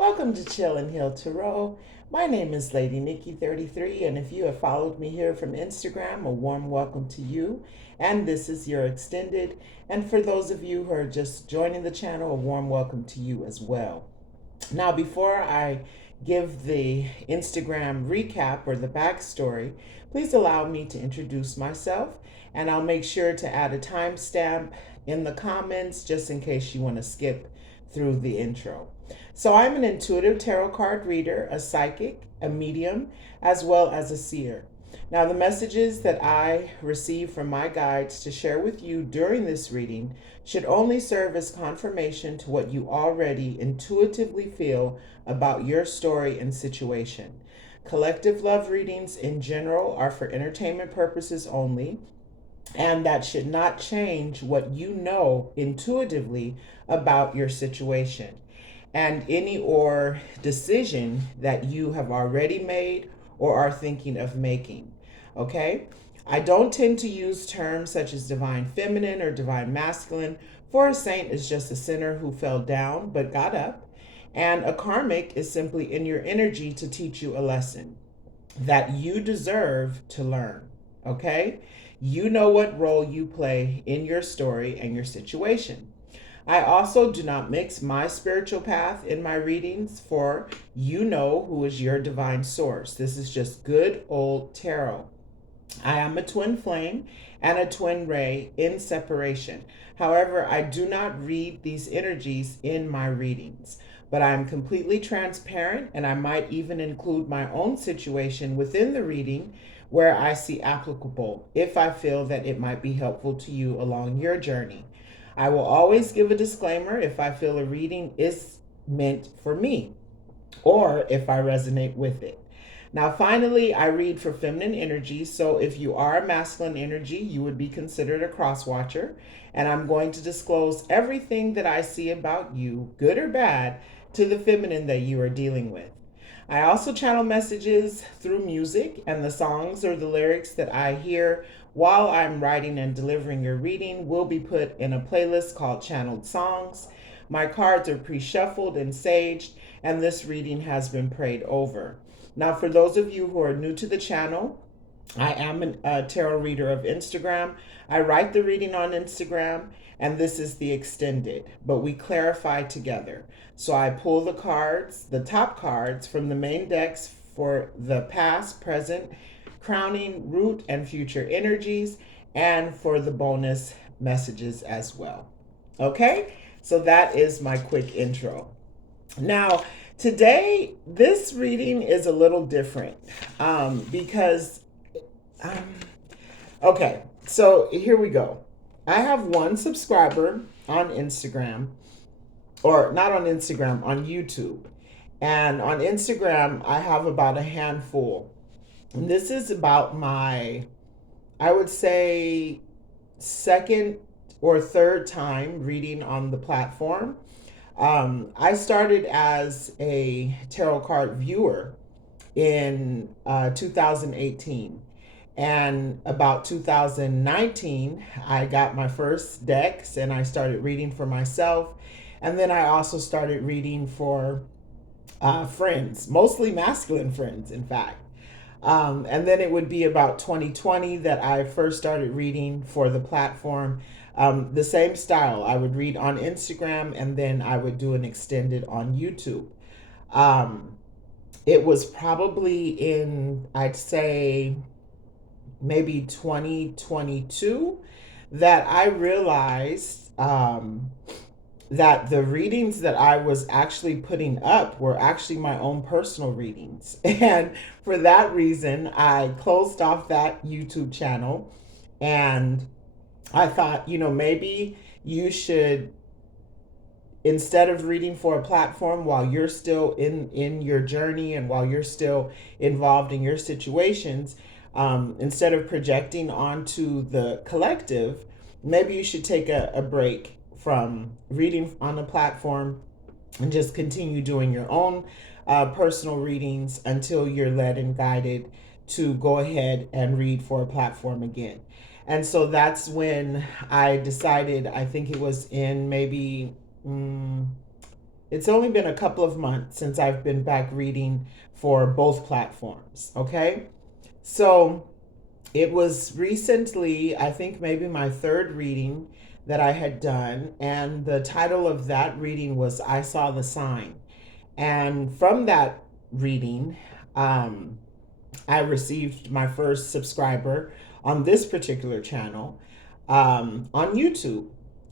Welcome to Chill and Heal Tarot. My name is Lady Nikki 33, and if you have followed me here from Instagram, a warm welcome to you. And this is your extended. And for those of you who are just joining the channel, a warm welcome to you as well. Now, before I give the Instagram recap or the backstory, please allow me to introduce myself, and I'll make sure to add a timestamp in the comments just in case you want to skip through the intro. So, I'm an intuitive tarot card reader, a psychic, a medium, as well as a seer. Now, the messages that I receive from my guides to share with you during this reading should only serve as confirmation to what you already intuitively feel about your story and situation. Collective love readings in general are for entertainment purposes only, and that should not change what you know intuitively about your situation and any or decision that you have already made or are thinking of making. Okay? I don't tend to use terms such as divine feminine or divine masculine, for a saint is just a sinner who fell down but got up, and a karmic is simply in your energy to teach you a lesson that you deserve to learn. Okay? You know what role you play in your story and your situation. I also do not mix my spiritual path in my readings, for you know who is your divine source. This is just good old tarot. I am a twin flame and a twin ray in separation. However, I do not read these energies in my readings, but I am completely transparent, and I might even include my own situation within the reading where I see applicable if I feel that it might be helpful to you along your journey. I will always give a disclaimer if I feel a reading is meant for me or if I resonate with it. Now, finally, I read for feminine energy. So if you are a masculine energy, you would be considered a cross watcher. And I'm going to disclose everything that I see about you, good or bad, to the feminine that you are dealing with. I also channel messages through music, and the songs or the lyrics that I hear while I'm writing and delivering your reading will be put in a playlist called Channeled Songs. My cards are pre-shuffled and saged, and this reading has been prayed over. Now, for those of you who are new to the channel, I am a tarot reader of Instagram. I write the reading on Instagram, and this is the extended, but we clarify together. So I pull the cards, the top cards from the main decks for the past, present, crowning, root, and future energies, and for the bonus messages as well. Okay, so that is my quick intro. Now, today, this reading is a little different because, okay, so here we go. I have one subscriber on Instagram, or not on Instagram, on YouTube. And on Instagram, I have about a handful. And this is about my, I would say, second or third time reading on the platform. I started as a tarot card viewer in 2018. And about 2019, I got my first decks and I started reading for myself. And then I also started reading for friends, mostly masculine friends, in fact. And then it would be about 2020 that I first started reading for the platform. The same style. I would read on Instagram and then I would do an extended on YouTube. It was probably in, I'd say, maybe 2022 that I realized that the readings that I was actually putting up were actually my own personal readings. And for that reason, I closed off that YouTube channel, and I thought, maybe you should, instead of reading for a platform while you're still in your journey and while you're still involved in your situations, instead of projecting onto the collective, maybe you should take a break from reading on the platform and just continue doing your own personal readings until you're led and guided to go ahead and read for a platform again. And so that's when I decided, I think it was in maybe it's only been a couple of months since I've been back reading for both platforms. Okay. So it was recently, I think maybe my third reading that I had done. And the title of that reading was I Saw the Sign. And from that reading, um, I received my first subscriber on this particular channel on YouTube.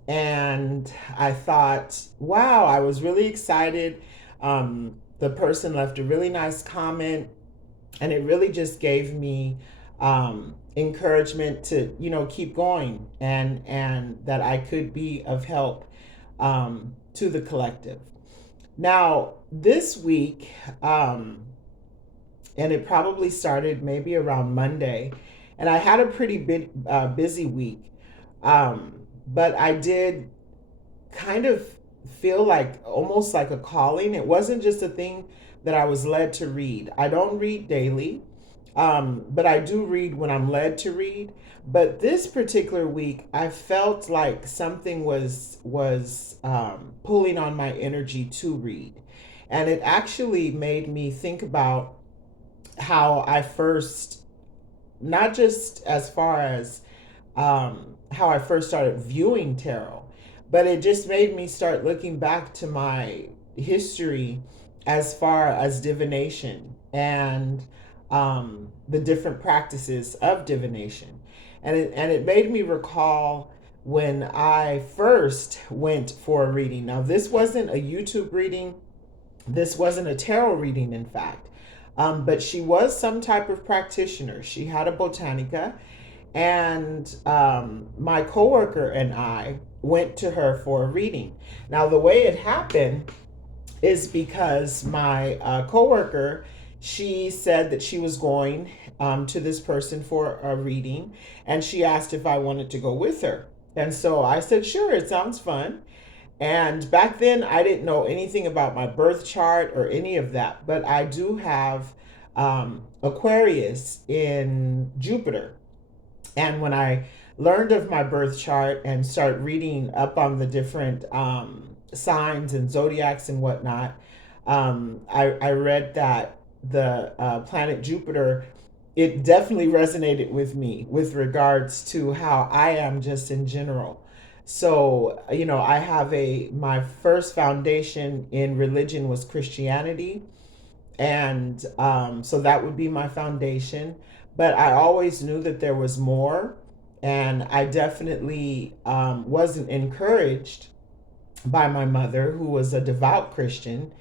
And I thought, wow, I was really excited. The person left a really nice comment, and it really just gave me encouragement to, keep going, and that I could be of help to the collective. Now, this week, and it probably started maybe around Monday. And I had a pretty busy week, but I did kind of feel like almost like a calling. It wasn't just a thing that I was led to read. I don't read daily, but I do read when I'm led to read. But this particular week, I felt like something was pulling on my energy to read, and it actually made me think about how I first, not just as far as how I first started viewing tarot, but it just made me start looking back to my history as far as divination and the different practices of divination. And it made me recall when I first went for a reading. Now, this wasn't a YouTube reading, this wasn't a tarot reading, in fact. But she was some type of practitioner. She had a botanica, and my coworker and I went to her for a reading. Now, the way it happened is because my coworker, she said that she was going to this person for a reading, and she asked if I wanted to go with her. And so I said, sure, it sounds fun. And back then, I didn't know anything about my birth chart or any of that, but I do have Aquarius in Jupiter. And when I learned of my birth chart and start reading up on the different signs and zodiacs and whatnot, I read that the planet Jupiter, it definitely resonated with me with regards to how I am just in general. So, I have my first foundation in religion was Christianity. And so that would be my foundation. But I always knew that there was more. And I definitely wasn't encouraged by my mother, who was a devout Christian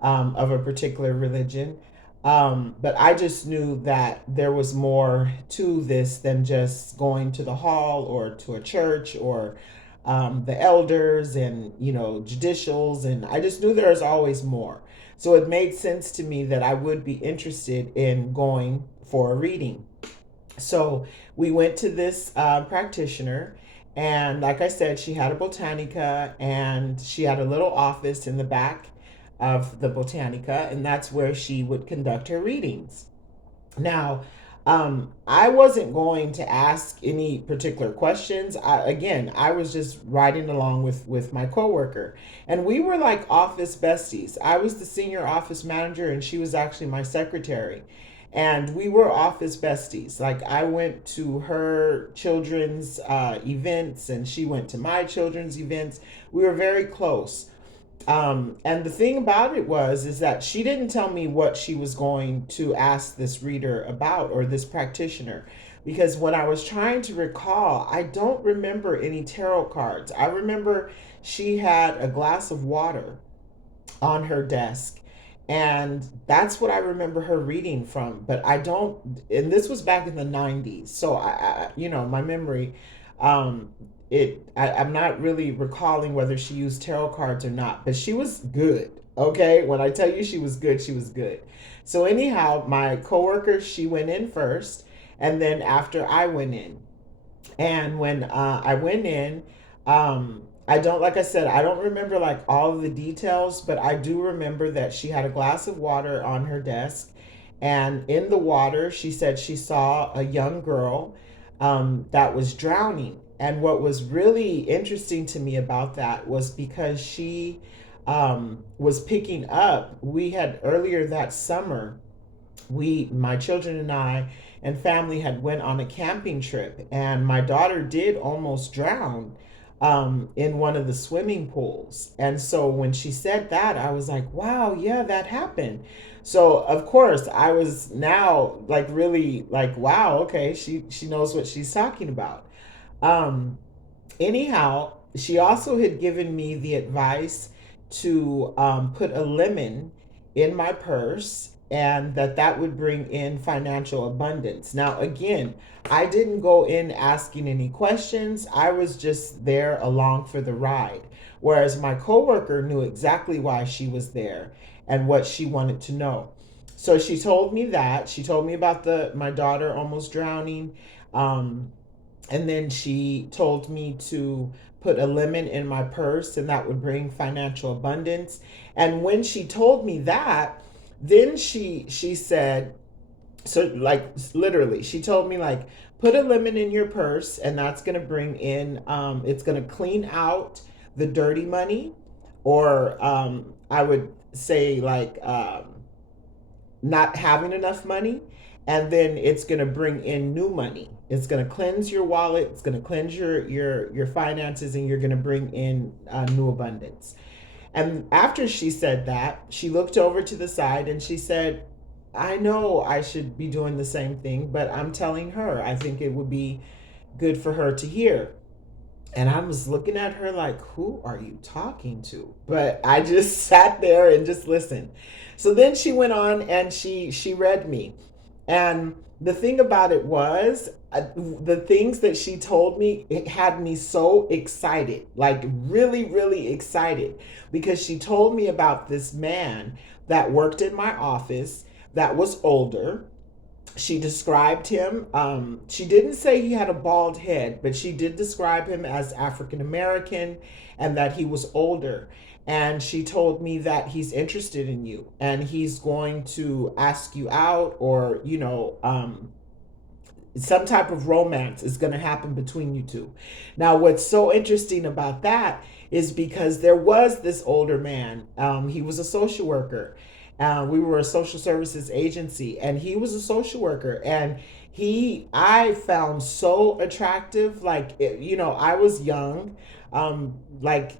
of a particular religion. But I just knew that there was more to this than just going to the hall or to a church or the elders and, judicials. And I just knew there was always more. So it made sense to me that I would be interested in going for a reading. So we went to this practitioner, and like I said, she had a botanica, and she had a little office in the back of the botanica, and that's where she would conduct her readings. Now, I wasn't going to ask any particular questions. I was just riding along with my coworker, and we were like office besties. I was the senior office manager, and she was actually my secretary. And we were office besties. Like, I went to her children's events, and she went to my children's events. We were very close. And the thing about it is that she didn't tell me what she was going to ask this reader about, or this practitioner, because when I was trying to recall, I don't remember any tarot cards. I remember she had a glass of water on her desk, and that's what I remember her reading from. But I don't, and this was back in the 90s. So my memory, I'm not really recalling whether she used tarot cards or not, but she was good. Okay. When I tell you she was good, she was good. So anyhow, my coworker, she went in first, and then after I went in. And when I went in, I don't, like I said, I don't remember like all of the details, but I do remember that she had a glass of water on her desk. And in the water, she said she saw a young girl that was drowning. And what was really interesting to me about that was because she was picking up. We had earlier that summer, my children and I and family had went on a camping trip, and my daughter did almost drown in one of the swimming pools. And so when she said that, I was like, wow, yeah, that happened. So of course I was now like really like, wow, okay, she knows what she's talking about. um Anyhow, she also had given me the advice to put a lemon in my purse, and that would bring in financial abundance. Now, again, I didn't go in asking any questions. I was just there along for the ride. Whereas my coworker knew exactly why she was there and what she wanted to know. So she told me that. She told me about the my daughter almost drowning. Um, and then she told me to put a lemon in my purse and that would bring financial abundance. And when she told me that, then she said, so like literally she told me like, put a lemon in your purse and that's going to bring in it's going to clean out the dirty money, or I would say like not having enough money, and then it's going to bring in new money. It's going to cleanse your wallet, it's going to cleanse your finances, and you're going to bring in new abundance. And after she said that, she looked over to the side and she said, I know I should be doing the same thing, but I'm telling her I think it would be good for her to hear. And I was looking at her like, who are you talking to? But I just sat there and just listened. So then she went on and she read me. And the thing about it was, the things that she told me, it had me so excited, like really, really excited, because she told me about this man that worked in my office that was older. She described him. She didn't say he had a bald head, but she did describe him as African American and that he was older. And she told me that he's interested in you and he's going to ask you out, or, some type of romance is going to happen between you two. Now, what's so interesting about that is because there was this older man. He was a social worker. We were a social services agency, and he was a social worker. And I found so attractive. Like, I was young, like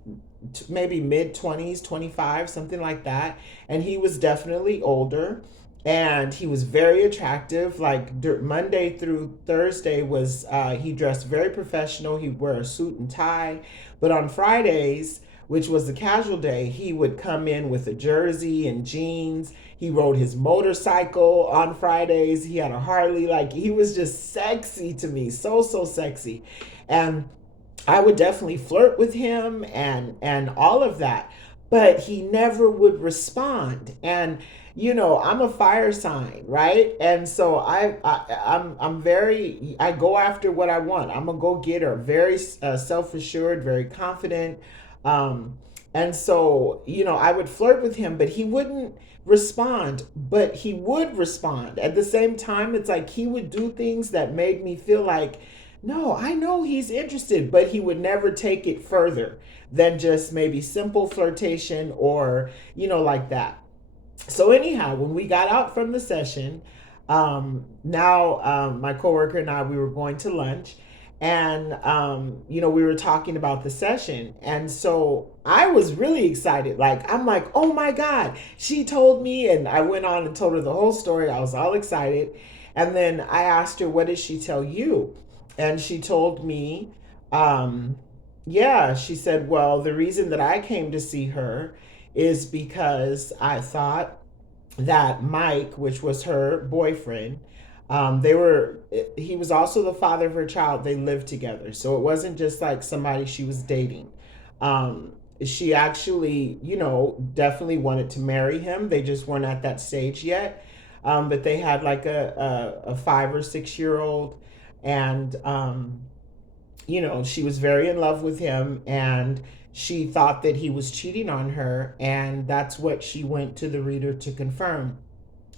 maybe mid 20s, 25, something like that. And he was definitely older, and he was very attractive. Like Monday through Thursday was he dressed very professional. He'd wear a suit and tie, but on Fridays, which was the casual day, he would come in with a jersey and jeans. He rode his motorcycle on Fridays. He had a Harley. Like, he was just sexy to me, so sexy. And I would definitely flirt with him and all of that, but he never would respond. And I'm a fire sign, right? And so I'm very, I go after what I want. I'm a go getter, very self assured, very confident. Um, and so I would flirt with him, but he wouldn't respond. But he would respond at the same time. It's like he would do things that made me feel like, no, I know he's interested, but he would never take it further than just maybe simple flirtation, or, like that. So anyhow, when we got out from the session, now my coworker and I, we were going to lunch, and we were talking about the session, and so I was really excited. Like, I'm like, oh my God, she told me, and I went on and told her the whole story. I was all excited, and then I asked her, what did she tell you? And she told me, yeah, she said, well, the reason that I came to see her is because I thought that Mike, which was her boyfriend, he was also the father of her child. They lived together. So it wasn't just like somebody she was dating. She actually, definitely wanted to marry him. They just weren't at that stage yet. But they had like a 5 or 6 year old, and she was very in love with him, and she thought that he was cheating on her, and that's what she went to the reader to confirm.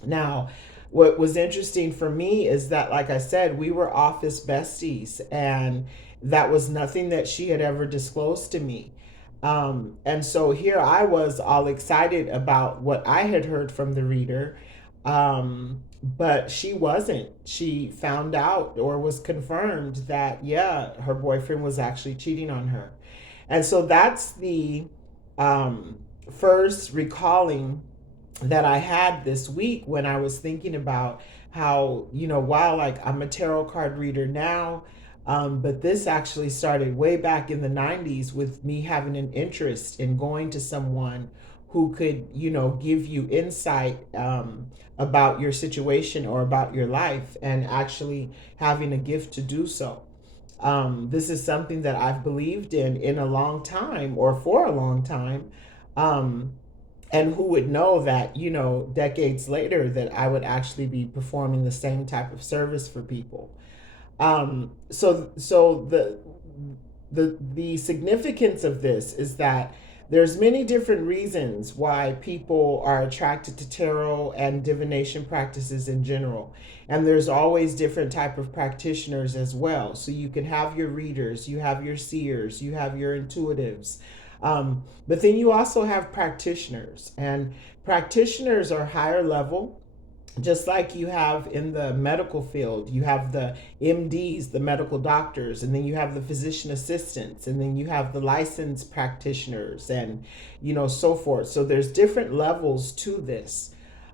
Now, what was interesting for me is that, like I said, we were office besties, and that was nothing that she had ever disclosed to me. And so here I was all excited about what I had heard from the reader. But she wasn't. She found out or was confirmed that, yeah, her boyfriend was actually cheating on her. And so that's the first recalling that I had this week when I was thinking about how, wow, like I'm a tarot card reader now, but this actually started way back in the 90s with me having an interest in going to someone who could, give you insight about your situation or about your life and actually having a gift to do so. This is something that I've believed in a long time or for a long time. Um, and who would know that, decades later, that I would actually be performing the same type of service for people. So the significance of this is that there's many different reasons why people are attracted to tarot and divination practices in general, and there's always different type of practitioners as well. So you can have your readers, you have your seers, you have your intuitives, but then you also have practitioners, and practitioners are higher level. Just like you have in the medical field, you have the MDs, the medical doctors, and then you have the physician assistants, and then you have the licensed practitioners, and so forth. So there's different levels to this.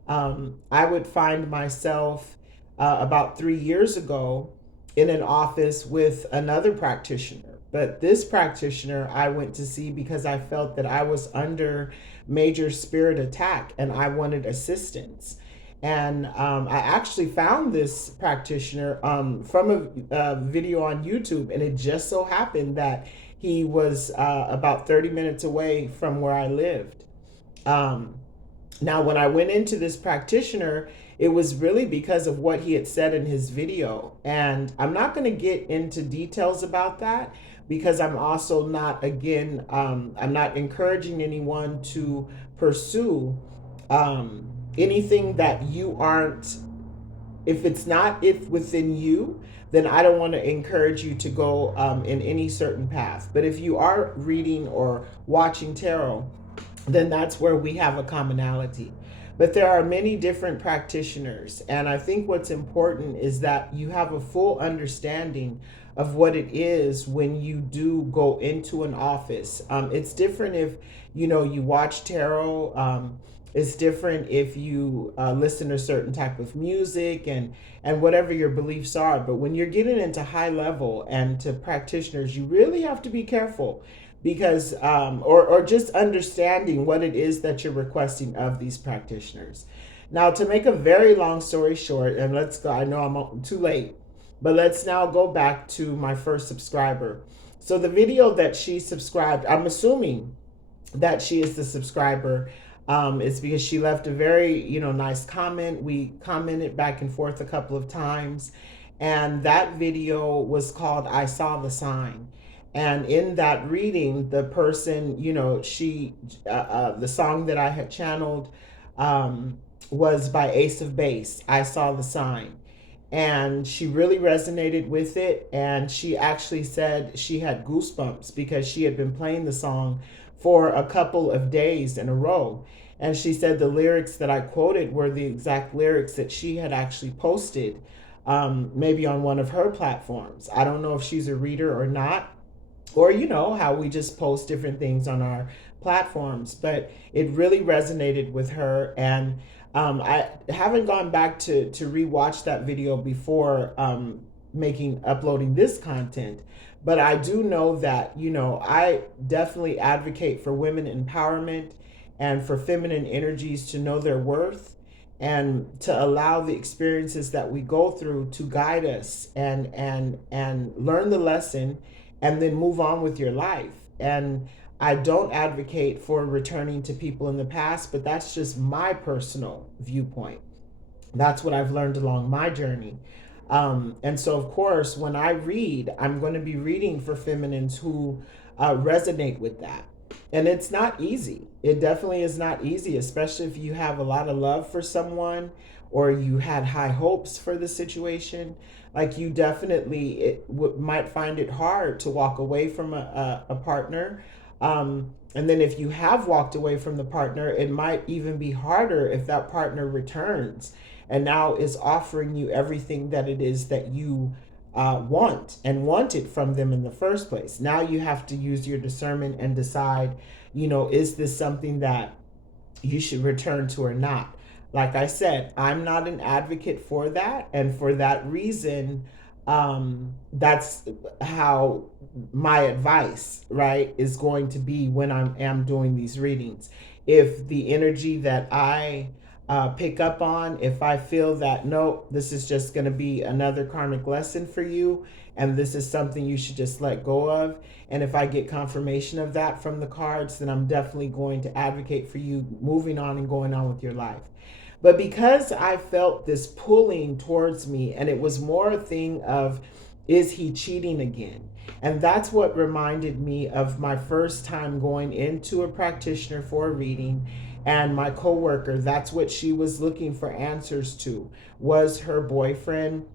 I would find myself about 3 years ago in an office with another practitioner. But this practitioner I went to see because I felt that I was under major spirit attack and I wanted assistance. And I actually found this practitioner from a video on YouTube, and it just so happened that he was about 30 minutes away from where I lived. Um, Now, when I went into this practitioner, it was really because of what he had said in his video. And I'm not going to get into details about that because I'm also not, again, I'm not encouraging anyone to pursue anything that you aren't, if it's not if within you, then I don't want to encourage you to go in any certain path. But if you are reading or watching tarot, then that's where we have a commonality. But there are many different practitioners, and I think what's important is that you have a full understanding of what it is when you do go into an office. It's different if you watch tarot. It's different if you listen to certain type of music and whatever your beliefs are. But when you're getting into high level and to practitioners, you really have to be careful because or just understanding what it is that you're requesting of these practitioners. Now, to make a very long story short, and let's go, I know I'm too late, but let's now go back to my first subscriber. So the video that she subscribed, I'm assuming that she is the subscriber. It's because she left a very nice comment. We commented back and forth a couple of times, and that video was called "I Saw the Sign." And in that reading, the person, she, the song that I had channeled was by Ace of Base, I Saw the Sign. And she really resonated with it. And she actually said she had goosebumps because she had been playing the song for a couple of days in a row. And she said the lyrics that I quoted were the exact lyrics that she had actually posted, maybe on one of her platforms. I don't know if she's a reader or not, or how we just post different things on our platforms, but it really resonated with her. And I haven't gone back to rewatch that video before uploading this content, but I do know that I definitely advocate for women empowerment and for feminine energies to know their worth and to allow the experiences that we go through to guide us and learn the lesson and then move on with your life. And I don't advocate for returning to people in the past, but that's just my personal viewpoint. That's what I've learned along my journey. And so, of course, when I read, I'm going to be reading for feminines who resonate with that. And it's not easy. It definitely is not easy, especially if you have a lot of love for someone or you had high hopes for the situation. Like you definitely might find it hard to walk away from a partner And then if you have walked away from the partner, it might even be harder if that partner returns and now is offering you everything that it is that you want and wanted from them in the first place. Now you have to use your discernment and decide, is this something that you should return to or not? Like I said, I'm not an advocate for that. And for that reason, that's how my advice, right, is going to be when I am doing these readings. If the energy that I pick up on, if I feel that, no, this is just going to be another karmic lesson for you, and this is something you should just let go of. And if I get confirmation of that from the cards, then I'm definitely going to advocate for you moving on and going on with your life. But because I felt this pulling towards me, and it was more a thing of, is he cheating again? And that's what reminded me of my first time going into a practitioner for a reading. And my coworker, that's what she was looking for answers to. Was her boyfriend,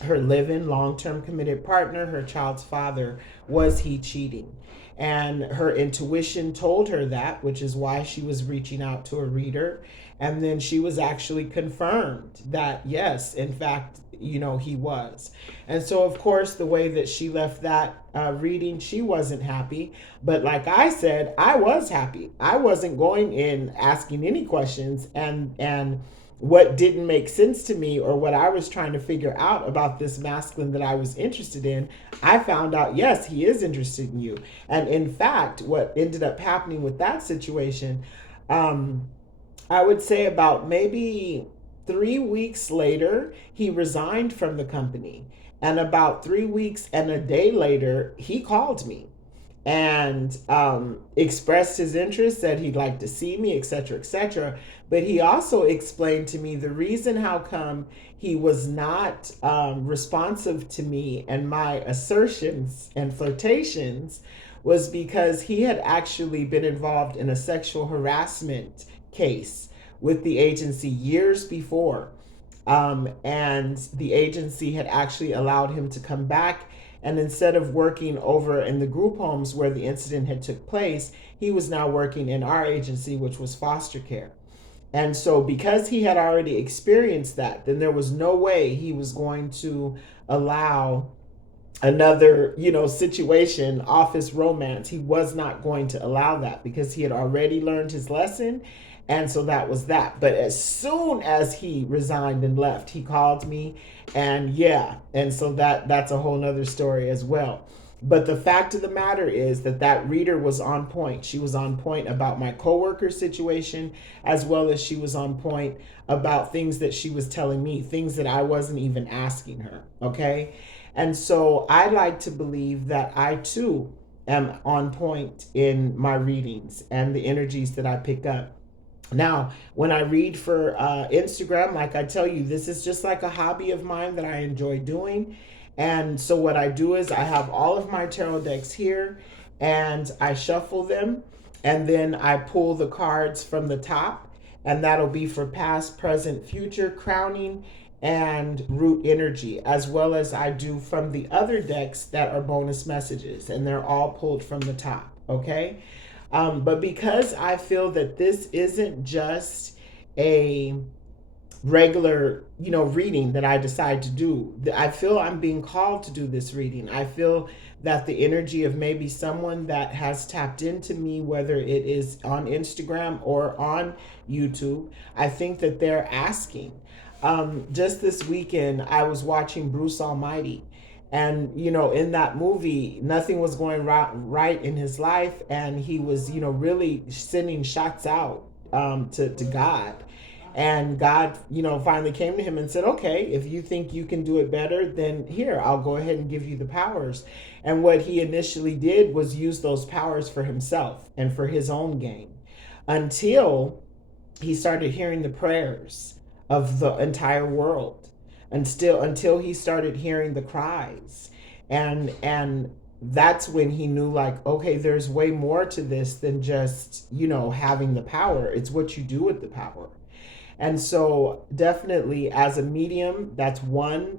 her living long-term committed partner, her child's father, was he cheating? And her intuition told her that, which is why she was reaching out to a reader. And then she was actually confirmed that, yes, in fact, he was. And so, of course, the way that she left that reading, she wasn't happy. But like I said, I was happy. I wasn't going in asking any questions, and what didn't make sense to me, or what I was trying to figure out about this masculine that I was interested in, I found out, yes, he is interested in you. And in fact, what ended up happening with that situation, I would say about maybe 3 weeks later, he resigned from the company. And about 3 weeks and a day later, he called me and expressed his interest, said he'd like to see me, etc., etc. But he also explained to me the reason how come he was not responsive to me and my assertions and flirtations was because he had actually been involved in a sexual harassment case with the agency years before. And the agency had actually allowed him to come back, and instead of working over in the group homes where the incident had took place, he was now working in our agency, which was foster care. And so because he had already experienced that, then there was no way he was going to allow another, situation, office romance. He was not going to allow that because he had already learned his lesson. And so that was that. But as soon as he resigned and left, he called me, and and so that's a whole nother story as well. But the fact of the matter is that reader was on point. She was on point about my coworker situation, as well as she was on point about things that she was telling me, things that I wasn't even asking her. Okay. And so I like to believe that I too am on point in my readings and the energies that I pick up. Now, when I read for Instagram, like I tell you, this is just like a hobby of mine that I enjoy doing. And so what I do is I have all of my tarot decks here, and I shuffle them, and then I pull the cards from the top, and that'll be for past, present, future, crowning, and root energy, as well as I do from the other decks that are bonus messages, and they're all pulled from the top. Okay. But because I feel that this isn't just a regular, reading that I decide to do, I feel I'm being called to do this reading. I feel that the energy of maybe someone that has tapped into me, whether it is on Instagram or on YouTube, I think that they're asking. Just this weekend, I was watching Bruce Almighty. And, in that movie, nothing was going right in his life. And he was, really sending shots out to God. And God, finally came to him and said, okay, if you think you can do it better, then here, I'll go ahead and give you the powers. And what he initially did was use those powers for himself and for his own gain, until he started hearing the prayers of the entire world, and still until he started hearing the cries. And that's when he knew, like, okay, there's way more to this than just, having the power. It's what you do with the power. And so definitely as a medium, that's one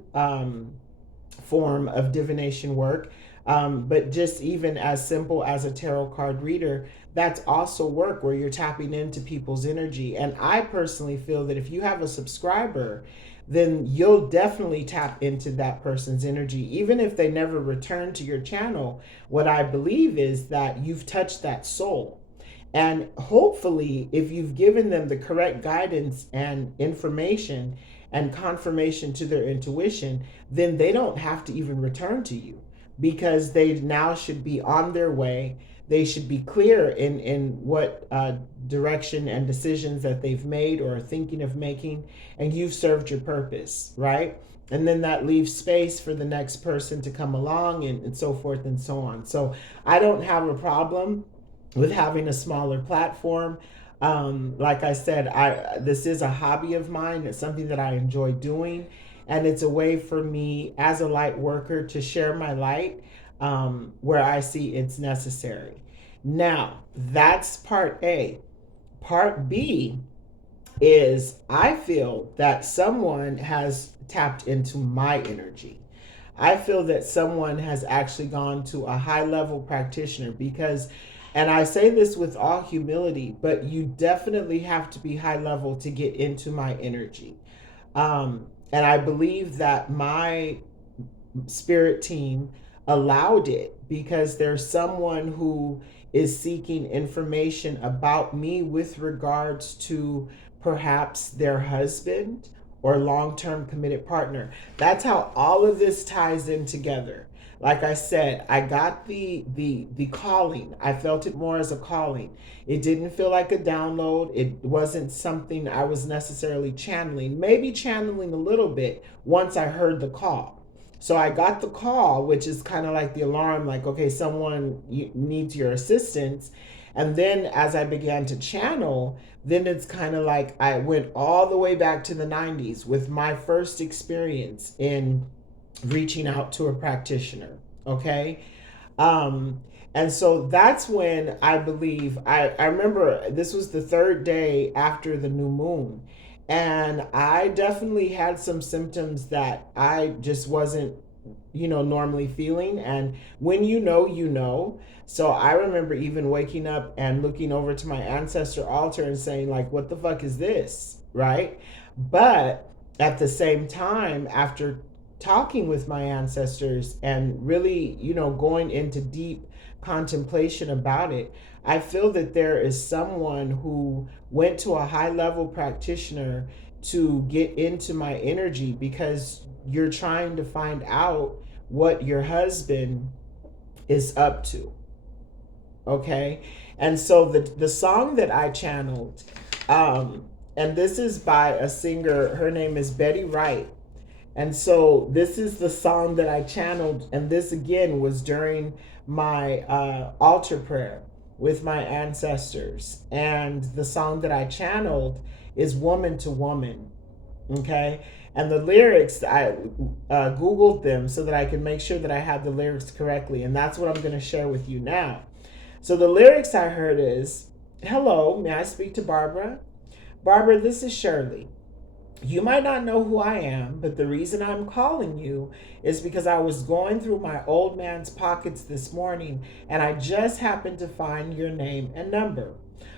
form of divination work. But just even as simple as a tarot card reader, that's also work where you're tapping into people's energy. And I personally feel that if you have a subscriber, then you'll definitely tap into that person's energy. Even if they never return to your channel, what I believe is that you've touched that soul. And hopefully, if you've given them the correct guidance and information and confirmation to their intuition, then they don't have to even return to you, because they now should be on their way. They should be clear in what direction and decisions that they've made or are thinking of making, and you've served your purpose, right? And then that leaves space for the next person to come along, and so forth and so on. So I don't have a problem with having a smaller platform. Like I said, this is a hobby of mine. It's something that I enjoy doing, and it's a way for me as a light worker to share my light where I see it's necessary. Now, that's part A. Part B is I feel that someone has tapped into my energy. I feel that someone has actually gone to a high level practitioner, because, and I say this with all humility, but you definitely have to be high level to get into my energy. And I believe that my spirit team allowed it because there's someone who is seeking information about me with regards to perhaps their husband or long-term committed partner. That's how all of this ties in together. Like I said, I got the calling. I felt it more as a calling. It didn't feel like a download. It wasn't something I was necessarily channeling. Maybe channeling a little bit once I heard the call. So I got the call, which is kind of like the alarm, like, okay, someone needs your assistance. And then as I began to channel, then it's kind of like I went all the way back to the 90s with my first experience in reaching out to a practitioner. Okay. Um, and so that's when I believe, I remember this was the third day after the new moon. And I definitely had some symptoms that I just wasn't, normally feeling. And when you know, you know. So I remember even waking up and looking over to my ancestor altar and saying, like, what the fuck is this? Right. But at the same time, after talking with my ancestors and really, going into deep contemplation about it, I feel that there is someone who went to a high level practitioner to get into my energy, because you're trying to find out what your husband is up to. Okay. And so the song that I channeled, and this is by a singer, her name is Bettye Wright. And so this is the song that I channeled, and this again was during my altar prayer with my ancestors. And the song that I channeled is Woman to Woman. Okay. And the lyrics, I Googled them so that I could make sure that I had the lyrics correctly. And that's what I'm going to share with you now. So the lyrics I heard is, hello, may I speak to Barbara? Barbara, this is Shirley. You might not know who I am, but the reason I'm calling you is because I was going through my old man's pockets this morning, and I just happened to find your name and number.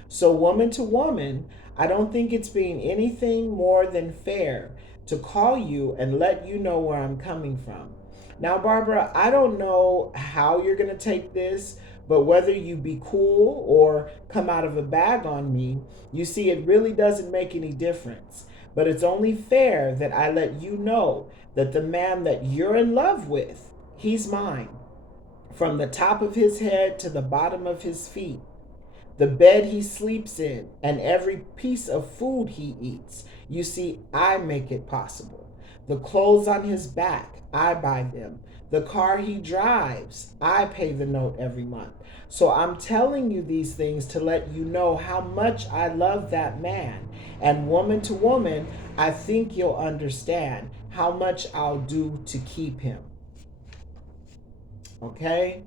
So woman to woman, I don't think it's being anything more than fair to call you and let you know where I'm coming from. Now, Barbara, I don't know how you're going to take this, but whether you be cool or come out of a bag on me, you see, it really doesn't make any difference. But it's only fair that I let you know that the man that you're in love with, he's mine. From the top of his head to the bottom of his feet, the bed he sleeps in, and every piece of food he eats. You see, I make it possible. The clothes on his back, I buy them. The car he drives, I pay the note every month. So I'm telling you these things to let you know how much I love that man. And woman to woman, I think you'll understand how much I'll do to keep him. Okay?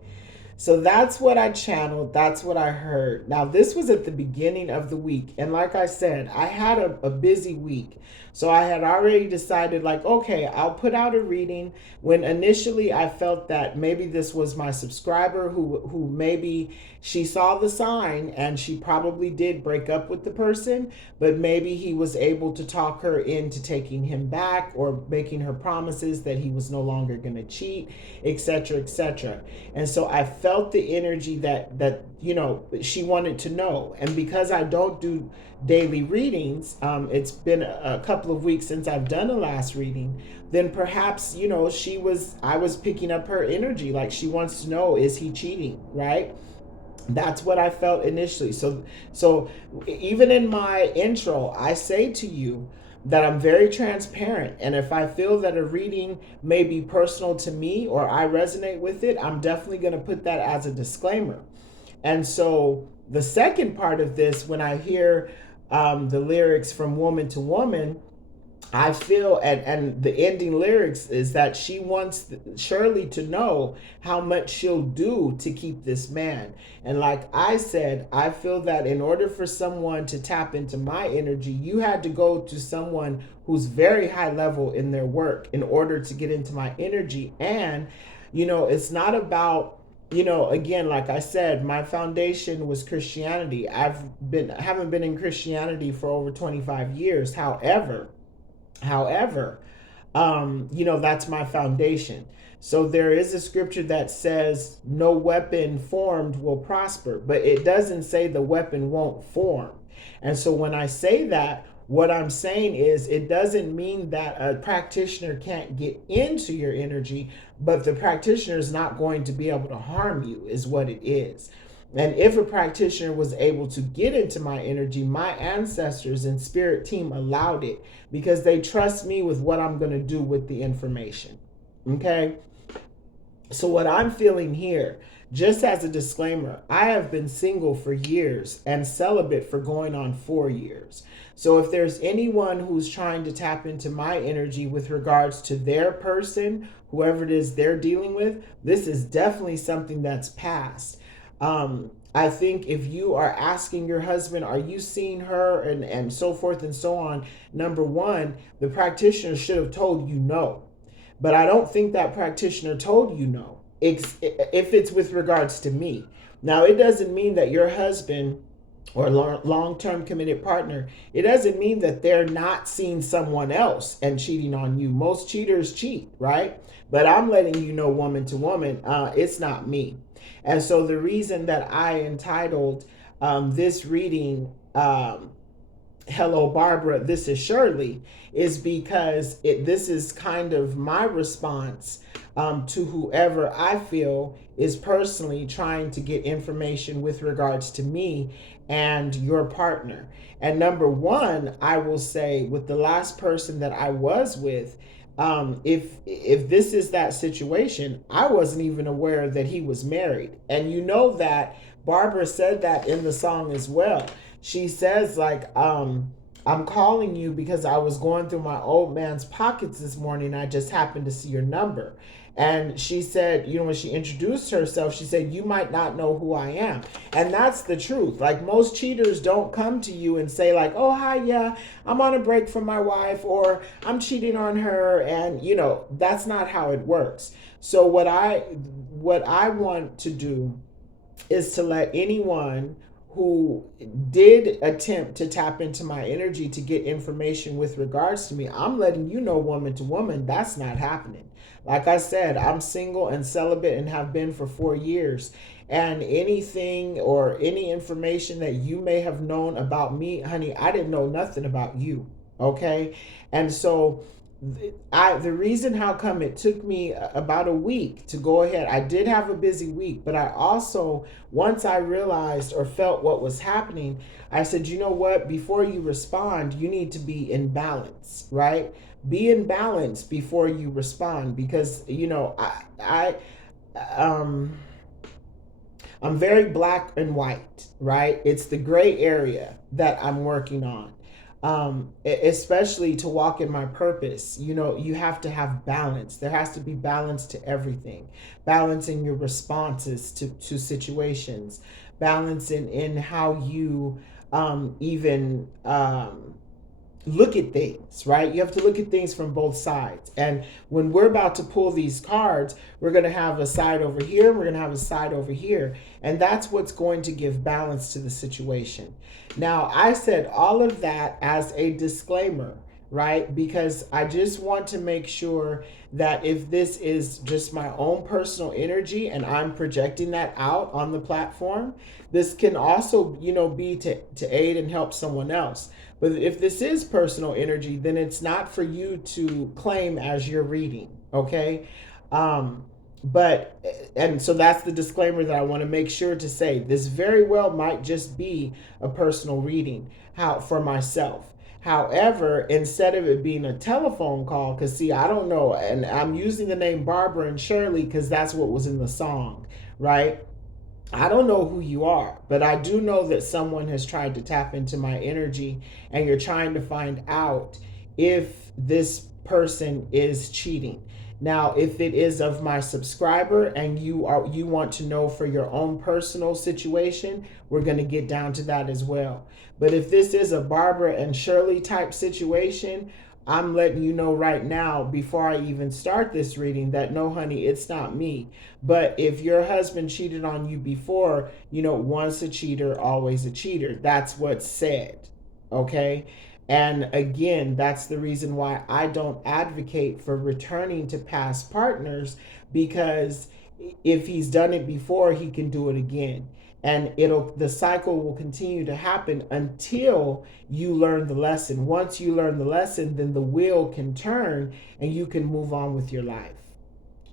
So that's what I channeled. That's what I heard. Now, this was at the beginning of the week. And like I said, I had a busy week. So I had already decided, like, okay, I'll put out a reading. When initially I felt that maybe this was my subscriber who maybe she saw the sign and she probably did break up with the person, but maybe he was able to talk her into taking him back or making her promises that he was no longer going to cheat, etc., etc. And so I felt the energy that she wanted to know. And because I don't do daily readings, it's been a couple of weeks since I've done a last reading. Then perhaps I was picking up her energy, like she wants to know, is he cheating, right? That's what I felt initially. So even in my intro, I say to you that I'm very transparent, and if I feel that a reading may be personal to me or I resonate with it, I'm definitely going to put that as a disclaimer. And so the second part of this, when I hear the lyrics from Woman to Woman, I feel, and the ending lyrics is that she wants Shirley to know how much she'll do to keep this man. And like I said, I feel that in order for someone to tap into my energy, you had to go to someone who's very high level in their work in order to get into my energy. And, it's not about, again, like I said, my foundation was Christianity. Haven't been in Christianity for over 25 years. However, that's my foundation. So there is a scripture that says no weapon formed will prosper, but it doesn't say the weapon won't form. And so when I say that, what I'm saying is it doesn't mean that a practitioner can't get into your energy, but the practitioner is not going to be able to harm you, is what it is. And if a practitioner was able to get into my energy, my ancestors and spirit team allowed it because they trust me with what I'm going to do with the information. Okay? So, what I'm feeling here, just as a disclaimer, I have been single for years and celibate for going on 4 years. So, if there's anyone who's trying to tap into my energy with regards to their person, whoever it is they're dealing with, this is definitely something that's past. I think if you are asking your husband, are you seeing her, and so forth and so on, number one, the practitioner should have told you no. But I don't think that practitioner told you no, if it's with regards to me. Now, it doesn't mean that your husband or long-term committed partner, it doesn't mean that they're not seeing someone else and cheating on you. Most cheaters cheat, right? But I'm letting you know, woman to woman, it's not me. And so the reason that I entitled this reading, Hello Barbara, this is Shirley, is because this is kind of my response to whoever I feel is personally trying to get information with regards to me and your partner. And number one, I will say, with the last person that I was with, if this is that situation, I wasn't even aware that he was married. And you know that Barbara said that in the song as well. She says, like, I'm calling you because I was going through my old man's pockets this morning. I just happened to see your number. And she said, when she introduced herself, she said, you might not know who I am. And that's the truth. Like, most cheaters don't come to you and say, like, oh, hi, yeah, I'm on a break from my wife, or I'm cheating on her. And, that's not how it works. So what I want to do is to let anyone who did attempt to tap into my energy to get information with regards to me, I'm letting you know, woman to woman, that's not happening. Like I said, I'm single and celibate and have been for 4 years. And anything or any information that you may have known about me, honey, I didn't know nothing about you. Okay? And so the reason how come it took me about a week to go ahead, I did have a busy week, but I also, once I realized or felt what was happening, I said, you know what, before you respond, you need to be in balance, right? Be in balance before you respond, because I'm very black and white, right? It's the gray area that I'm working on. especially to walk in my purpose. You have to have balance. There has to be balance to everything. Balance in your responses to situations. Balance in how you even look at things, right? You have to look at things from both sides. And when we're about to pull these cards, we're going to have a side over here, we're going to have a side over here. And that's what's going to give balance to the situation. Now, I said all of that as a disclaimer, right? Because I just want to make sure that if this is just my own personal energy and I'm projecting that out on the platform, this can also, be to aid and help someone else. But if this is personal energy, then it's not for you to claim as your reading, okay? Um, but, and so that's the disclaimer that I want to make sure to say. This very well might just be a personal reading for myself. However, instead of it being a telephone call, because see, I don't know, and I'm using the name Barbara and Shirley because that's what was in the song, right? I don't know who you are, but I do know that someone has tried to tap into my energy, and you're trying to find out if this person is cheating. Now, if it is of my subscriber and you want to know for your own personal situation, we're going to get down to that as well. But if this is a Barbara and Shirley type situation, I'm letting you know right now, before I even start this reading, that no, honey, it's not me. But if your husband cheated on you before, once a cheater, always a cheater. That's what's said. Okay. And again, that's the reason why I don't advocate for returning to past partners, because if he's done it before, he can do it again. And the cycle will continue to happen until you learn the lesson. Once you learn the lesson, then the wheel can turn and you can move on with your life.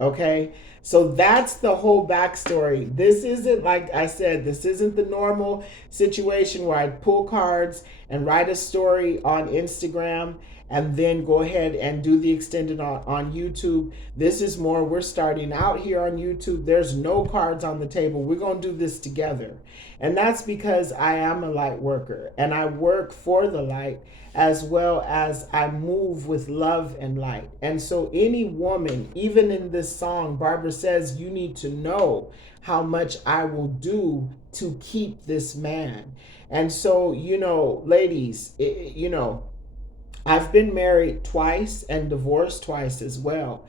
Okay, so that's the whole backstory. This isn't, like I said, this isn't the normal situation where I pull cards and write a story on Instagram and then go ahead and do the extended on YouTube. This is more, we're starting out here on YouTube. There's no cards on the table. We're going to do this together. And that's because I am a light worker and I work for the light, as well as I move with love and light. And so any woman, even in this song, Barbara says, you need to know how much I will do to keep this man. And so, ladies, I've been married twice and divorced twice as well.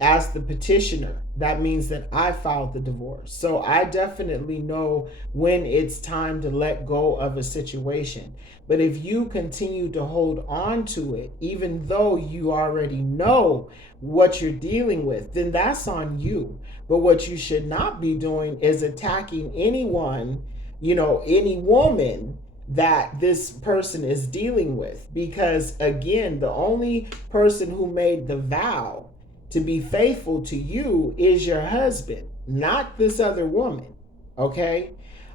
As the petitioner, that means that I filed the divorce. So I definitely know when it's time to let go of a situation. But if you continue to hold on to it, even though you already know what you're dealing with, then that's on you. But what you should not be doing is attacking anyone, any woman that this person is dealing with. Because again, the only person who made the vow to be faithful to you is your husband, not this other woman. Okay?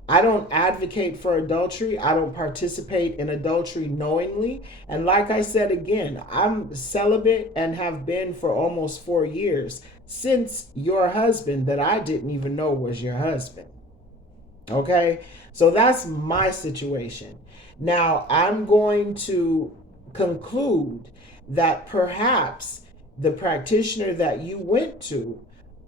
I don't advocate for adultery. I don't participate in adultery knowingly. And like I said again, I'm celibate and have been for almost 4 years since your husband that I didn't even know was your husband. Okay? So that's my situation. Now, I'm going to conclude that perhaps the practitioner that you went to,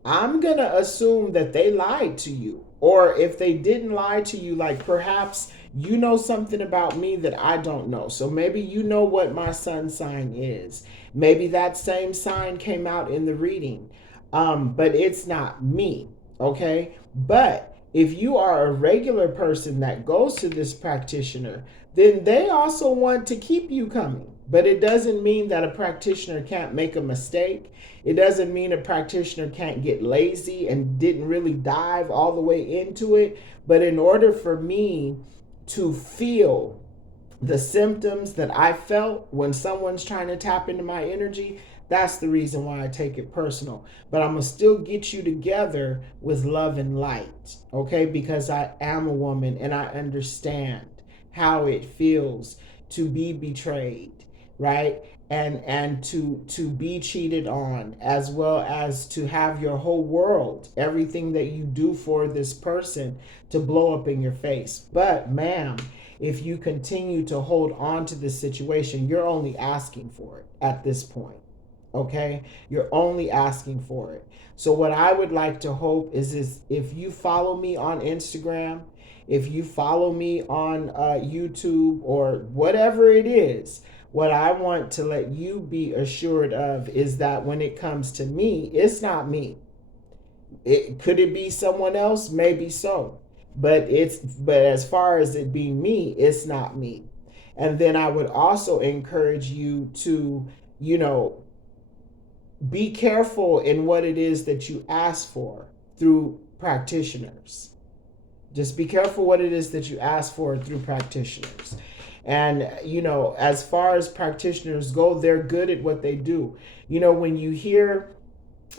I'm going to assume that they lied to you. Or if they didn't lie to you, like perhaps you know something about me that I don't know. So maybe you know what my sun sign is. Maybe that same sign came out in the reading. But it's not me. Okay? But if you are a regular person that goes to this practitioner, then they also want to keep you coming. But it doesn't mean that a practitioner can't make a mistake. It doesn't mean a practitioner can't get lazy and didn't really dive all the way into it. But in order for me to feel the symptoms that I felt when someone's trying to tap into my energy, that's the reason why I take it personal. But I'm going to still get you together with love and light, okay? Because I am a woman and I understand how it feels to be betrayed, right? And to be cheated on, as well as to have your whole world, everything that you do for this person, to blow up in your face. But ma'am, if you continue to hold on to this situation, you're only asking for it at this point. Okay, you're only asking for it. So what I would like to hope is if you follow me on Instagram, if you follow me on YouTube, or whatever it is, what I want to let you be assured of is that when it comes to me, it's not me. Could it be someone else? Maybe so. But as far as it being me, it's not me. And then I would also encourage you to, you know, be careful in what it is that you ask for through practitioners. Just be careful what it is that you ask for through practitioners. And, you know, as far as practitioners go, they're good at what they do. You know, when you hear,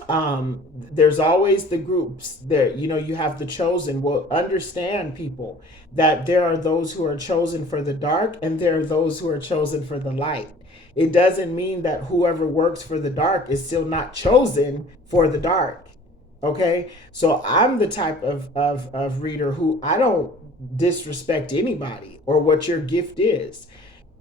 there's always the groups there, you know, you have the chosen. Well, understand, people, that there are those who are chosen for the dark and there are those who are chosen for the light. It doesn't mean that whoever works for the dark is still not chosen for the dark. Okay, so I'm the type of reader who I don't disrespect anybody or what your gift is.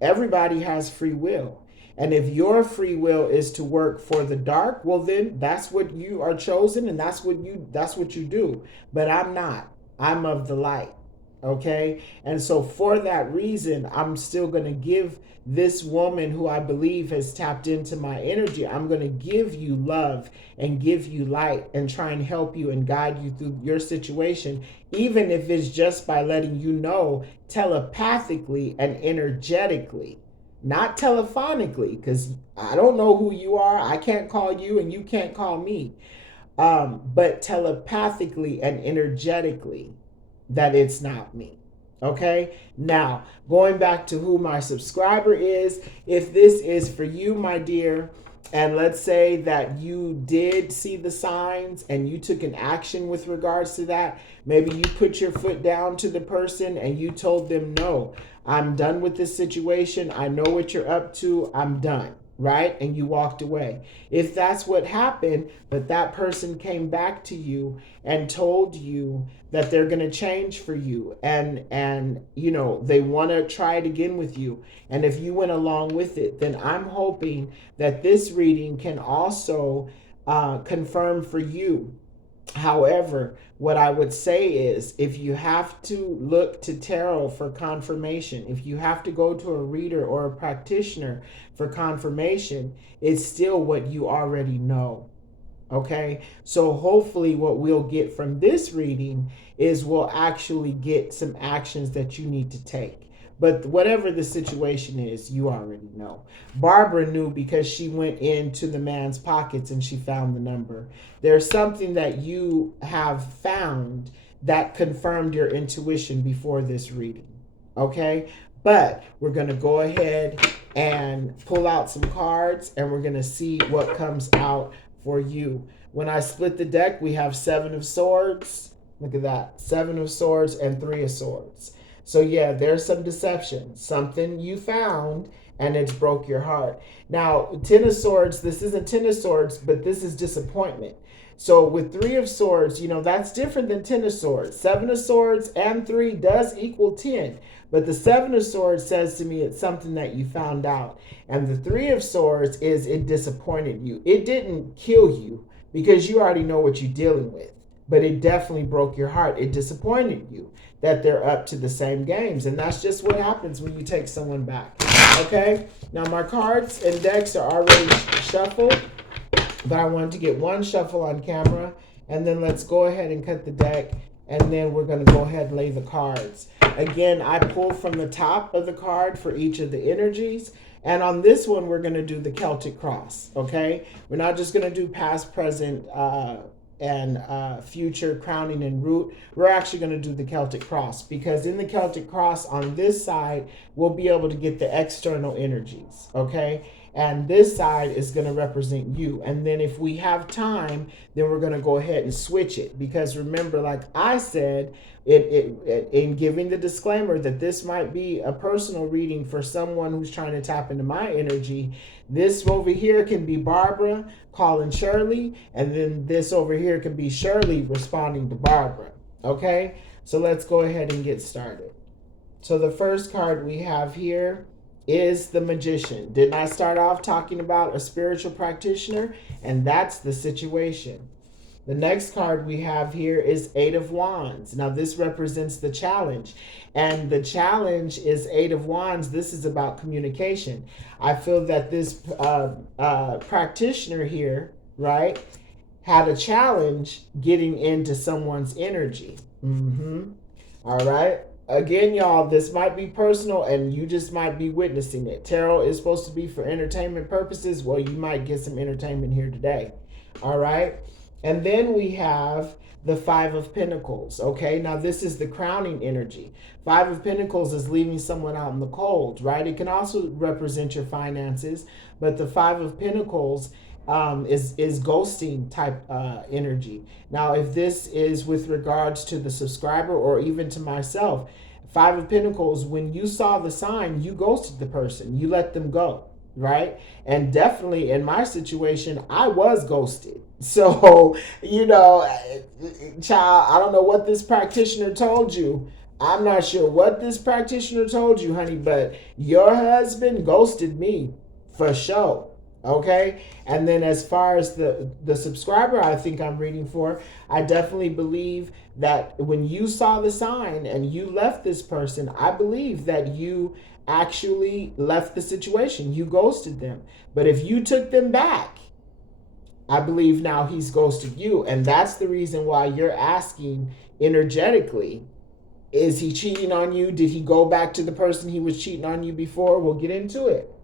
Everybody has free will. And if your free will is to work for the dark, well then that's what you are chosen, and that's what you do. But I'm not. I'm of the light. Okay? And so for that reason, I'm still going to give this woman who I believe has tapped into my energy, I'm going to give you love and give you light and try and help you and guide you through your situation, even if it's just by letting you know telepathically and energetically, not telephonically, because I don't know who you are. I can't call you and you can't call me. But telepathically and energetically, that it's not me. Okay, now going back to who my subscriber is, if this is for you, my dear, and let's say that you did see the signs and you took an action with regards to that, maybe you put your foot down to the person and you told them, no, I'm done with this situation. I know what you're up to. I'm done. Right? And you walked away. If that's what happened, but that person came back to you and told you that they're going to change for you, and you know, they want to try it again with you, and if you went along with it, then I'm hoping that this reading can also confirm for you. However, what I would say is, if you have to look to tarot for confirmation, if you have to go to a reader or a practitioner for confirmation, it's still what you already know. Okay, so hopefully what we'll get from this reading is we'll actually get some actions that you need to take. But whatever the situation is, you already know. Barbara knew because she went into the man's pockets and she found the number. There's something that you have found that confirmed your intuition before this reading. Okay? But we're going to go ahead and pull out some cards and we're going to see what comes out for you. When I split the deck, we have 7 of Swords. Look at that. 7 of Swords and 3 of Swords. So yeah, there's some deception, something you found and it's broke your heart. Now, 10 of Swords, this isn't 10 of Swords, but this is disappointment. So with 3 of Swords, you know, that's different than 10 of Swords. 7 of Swords and 3 does equal 10. But the 7 of Swords says to me it's something that you found out. And the 3 of Swords is it disappointed you. It didn't kill you because you already know what you're dealing with. But it definitely broke your heart. It disappointed you that they're up to the same games. And that's just what happens when you take someone back. Okay? Now my cards and decks are already shuffled, but I wanted to get one shuffle on camera. And then let's go ahead and cut the deck. And then we're going to go ahead and lay the cards. Again, I pull from the top of the card for each of the energies. And on this one, we're going to do the Celtic Cross. Okay? We're not just going to do past, present, and future, crowning, and root. We're actually going to do the Celtic Cross, because in the Celtic Cross on this side, we'll be able to get the external energies, okay? and this side is going to represent you. And then if we have time, then we're going to go ahead and switch it, because remember, like I said, in giving the disclaimer that this might be a personal reading for someone who's trying to tap into my energy. This over here can be Barbara calling Shirley, and then this over here can be Shirley responding to Barbara. Okay, so let's go ahead and get started. So the first card we have here is the Magician. Didn't I start off talking about a spiritual practitioner? And that's the situation. The next card we have here is Eight of Wands. Now this represents the challenge. And the challenge is Eight of Wands. This is about communication. I feel that this practitioner here, right, had a challenge getting into someone's energy. All right. Again, y'all, this might be personal and you just might be witnessing it. Tarot is supposed to be for entertainment purposes. Well, you might get some entertainment here today. All right. And then we have the Five of Pentacles. Okay. Now this is the crowning energy. Five of Pentacles is leaving someone out in the cold, right? It can also represent your finances, but the Five of Pentacles is ghosting type energy. Now, if this is with regards to the subscriber or even to myself, Five of Pentacles, when you saw the sign, you ghosted the person. You let them go, right? And definitely in my situation, I was ghosted. So, you know, child, I don't know what this practitioner told you. I'm not sure what this practitioner told you, honey, but your husband ghosted me for sure. Okay. And then as far as the subscriber I think I'm reading for, I definitely believe that when you saw the sign and you left this person, I believe that you actually left the situation. You ghosted them. But if you took them back, I believe now he's ghosted you. And that's the reason why you're asking energetically, is he cheating on you? Did he go back to the person he was cheating on you before? We'll get into it.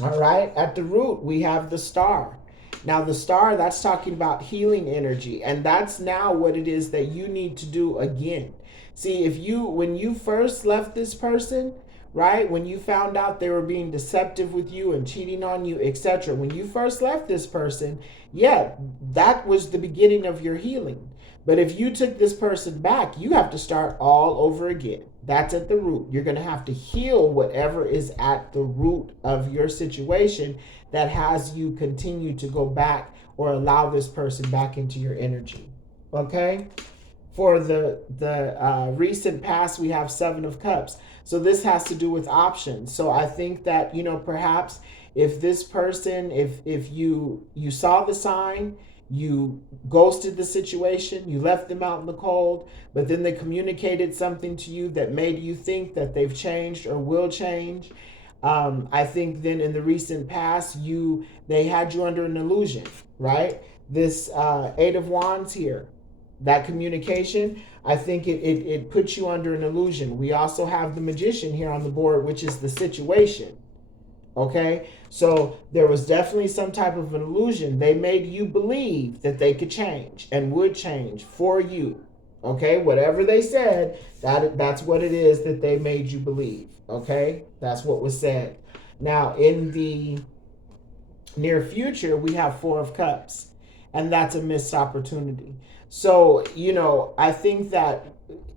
All right. At the root, we have the Star. Now, the Star, that's talking about healing energy. And that's now what it is that you need to do again. See, when you first left this person, right, when you found out they were being deceptive with you and cheating on you, etc., when you first left this person, yeah, that was the beginning of your healing. But if you took this person back, you have to start all over again. That's at the root. You're going to have to heal whatever is at the root of your situation that has you continue to go back or allow this person back into your energy. Okay? For the recent past, we have Seven of Cups. So this has to do with options. So I think that, you know, perhaps if this person, if you saw the sign, you ghosted the situation, you left them out in the cold, but then they communicated something to you that made you think that they've changed or will change. I think then in the recent past, they had you under an illusion, right? This Eight of Wands here, that communication, I think it puts you under an illusion. We also have the Magician here on the board, which is the situation. Okay, so there was definitely some type of an illusion. They made you believe that they could change and would change for you. Okay, whatever they said, that's what it is that they made you believe. Okay, that's what was said. Now, in the near future, we have Four of Cups, and that's a missed opportunity. So, you know, I think that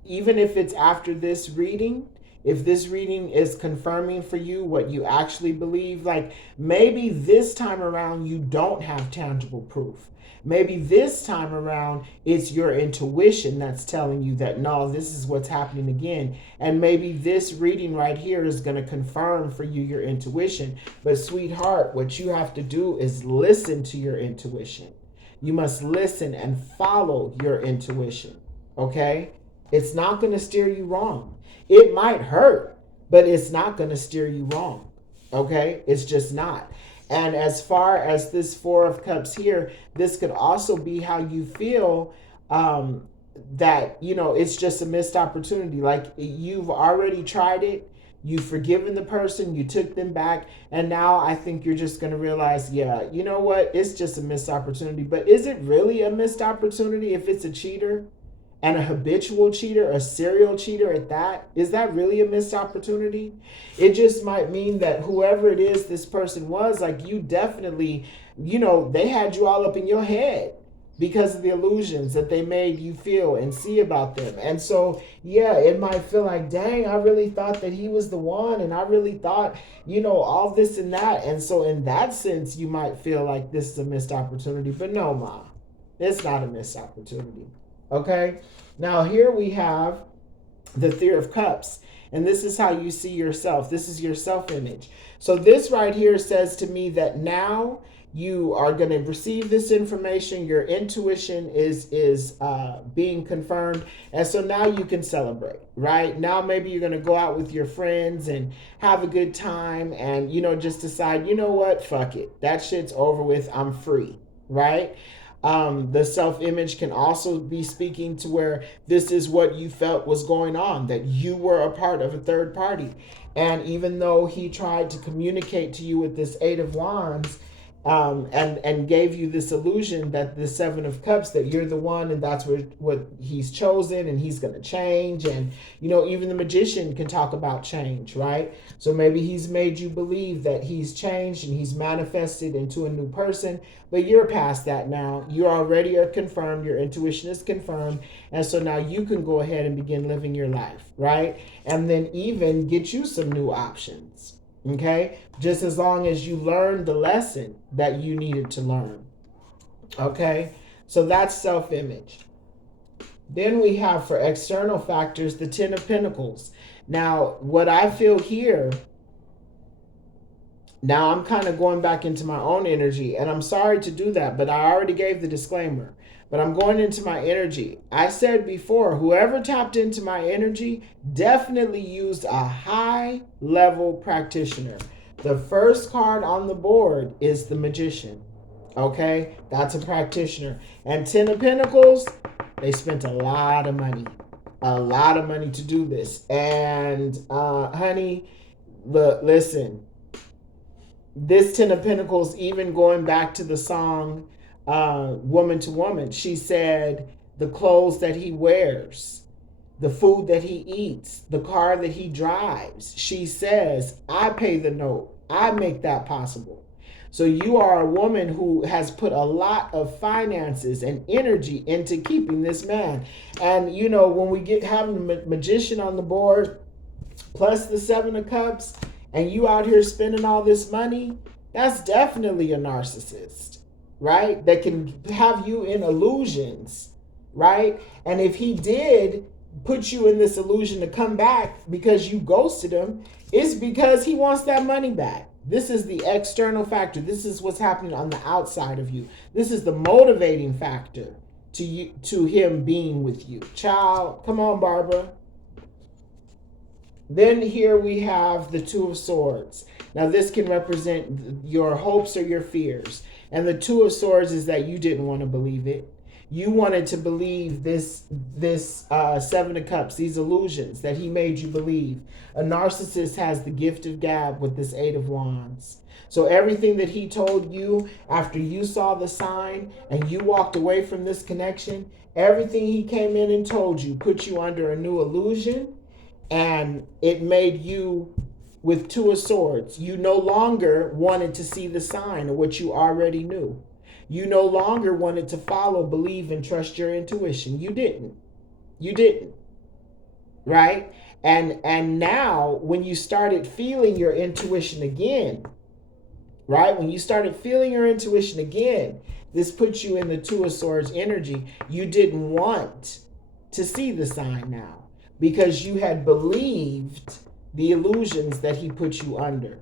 even if it's after this reading, if this reading is confirming for you what you actually believe, like maybe this time around you don't have tangible proof. Maybe this time around it's your intuition that's telling you that no, this is what's happening again. And maybe this reading right here is going to confirm for you your intuition. But sweetheart, what you have to do is listen to your intuition. You must listen and follow your intuition. Okay? It's not going to steer you wrong. It might hurt, but it's not going to steer you wrong. Okay? It's just not. And as far as this Four of Cups here, this could also be how you feel that, you know, it's just a missed opportunity. Like you've already tried it. You've forgiven the person. You took them back. And now I think you're just going to realize, yeah, you know what? It's just a missed opportunity. But is it really a missed opportunity if it's a cheater? and a habitual cheater, a serial cheater at that, is that really a missed opportunity? It just might mean that whoever it is this person was, like, you definitely, they had you all up in your head because of the illusions that they made you feel and see about them. And so, yeah, it might feel like, dang, I really thought that he was the one, and I really thought, all this and that. And so in that sense, you might feel like this is a missed opportunity. But no, Ma, it's not a missed opportunity. Okay? Now, here we have the Three of Cups. And this is how you see yourself. This is your self-image. So this right here says to me that now you are going to receive this information. Your intuition is being confirmed. And so now you can celebrate, right? Now maybe you're going to go out with your friends and have a good time and, just decide, you know what? Fuck it. That shit's over with. I'm free, right? The self-image can also be speaking to where this is what you felt was going on, that you were a part of a third party. And even though he tried to communicate to you with this Eight of Wands, and gave you this illusion that the Seven of Cups, that you're the one and that's what he's chosen and he's going to change. And, even the Magician can talk about change, right? So maybe he's made you believe that he's changed and he's manifested into a new person, but you're past that now. You already are confirmed. Your intuition is confirmed. And so now you can go ahead and begin living your life, right? And then even get you some new options. Okay, just as long as you learn the lesson that you needed to learn. Okay, so that's self-image. Then we have, for external factors, the Ten of Pentacles. Now, what I feel here, now I'm kind of going back into my own energy, and I'm sorry to do that, but I already gave the disclaimer. But I'm going into my energy. I said before, whoever tapped into my energy definitely used a high-level practitioner. The first card on the board is the Magician. Okay? That's a practitioner. And Ten of Pentacles, they spent a lot of money. A lot of money to do this. And, honey, look, listen. This Ten of Pentacles, even going back to the song Woman to Woman, she said the clothes that he wears, the food that he eats, the car that he drives. She says, I pay the note. I make that possible. So you are a woman who has put a lot of finances and energy into keeping this man. And, when we get having the Magician on the board, plus the Seven of Cups, and you out here spending all this money, that's definitely a narcissist, right? That can have you in illusions, right? And if he did put you in this illusion to come back because you ghosted him, it's because he wants that money back. This is the external factor. This is what's happening on the outside of you. This is the motivating factor to him being with you. Child, come on, Barbara. Then here we have the Two of Swords. Now this can represent your hopes or your fears. And the Two of Swords is that you didn't want to believe it. You wanted to believe this Seven of Cups, these illusions that he made you believe. A narcissist has the gift of gab with this Eight of Wands. So everything that he told you after you saw the sign and you walked away from this connection, everything he came in and told you put you under a new illusion. And it made you, with Two of Swords, you no longer wanted to see the sign of what you already knew. You no longer wanted to follow, believe, and trust your intuition. You didn't. You didn't. Right? And now, when you started feeling your intuition again, right? When you started feeling your intuition again, this puts you in the Two of Swords energy. You didn't want to see the sign now, because you had believed the illusions that he put you under.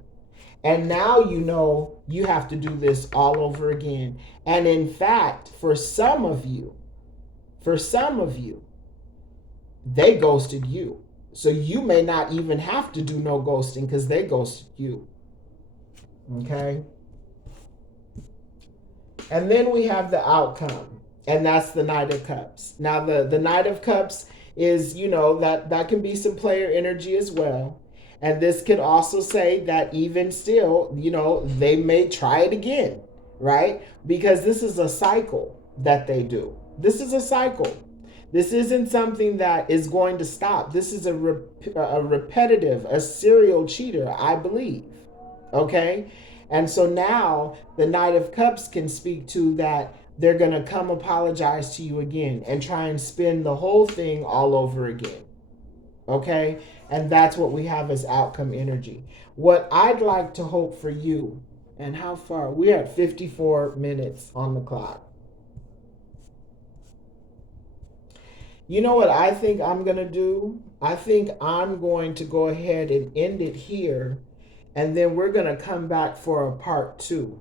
And now you have to do this all over again. And in fact, for some of you, they ghosted you. So you may not even have to do no ghosting because they ghosted you. Okay? And then we have the outcome, and that's the Knight of Cups. Now, the Knight of Cups is, that can be some player energy as well. And this could also say that even still, they may try it again, right? Because this is a cycle that they do. This is a cycle. This isn't something that is going to stop. This is a repetitive, a serial cheater, I believe. Okay? And so now the Knight of Cups can speak to that they're going to come apologize to you again and try and spin the whole thing all over again. Okay? And that's what we have as outcome energy. What I'd like to hope for you, and how far? We're at 54 minutes on the clock. You know what I think I'm going to do? I think I'm going to go ahead and end it here, and then we're going to come back for a part 2.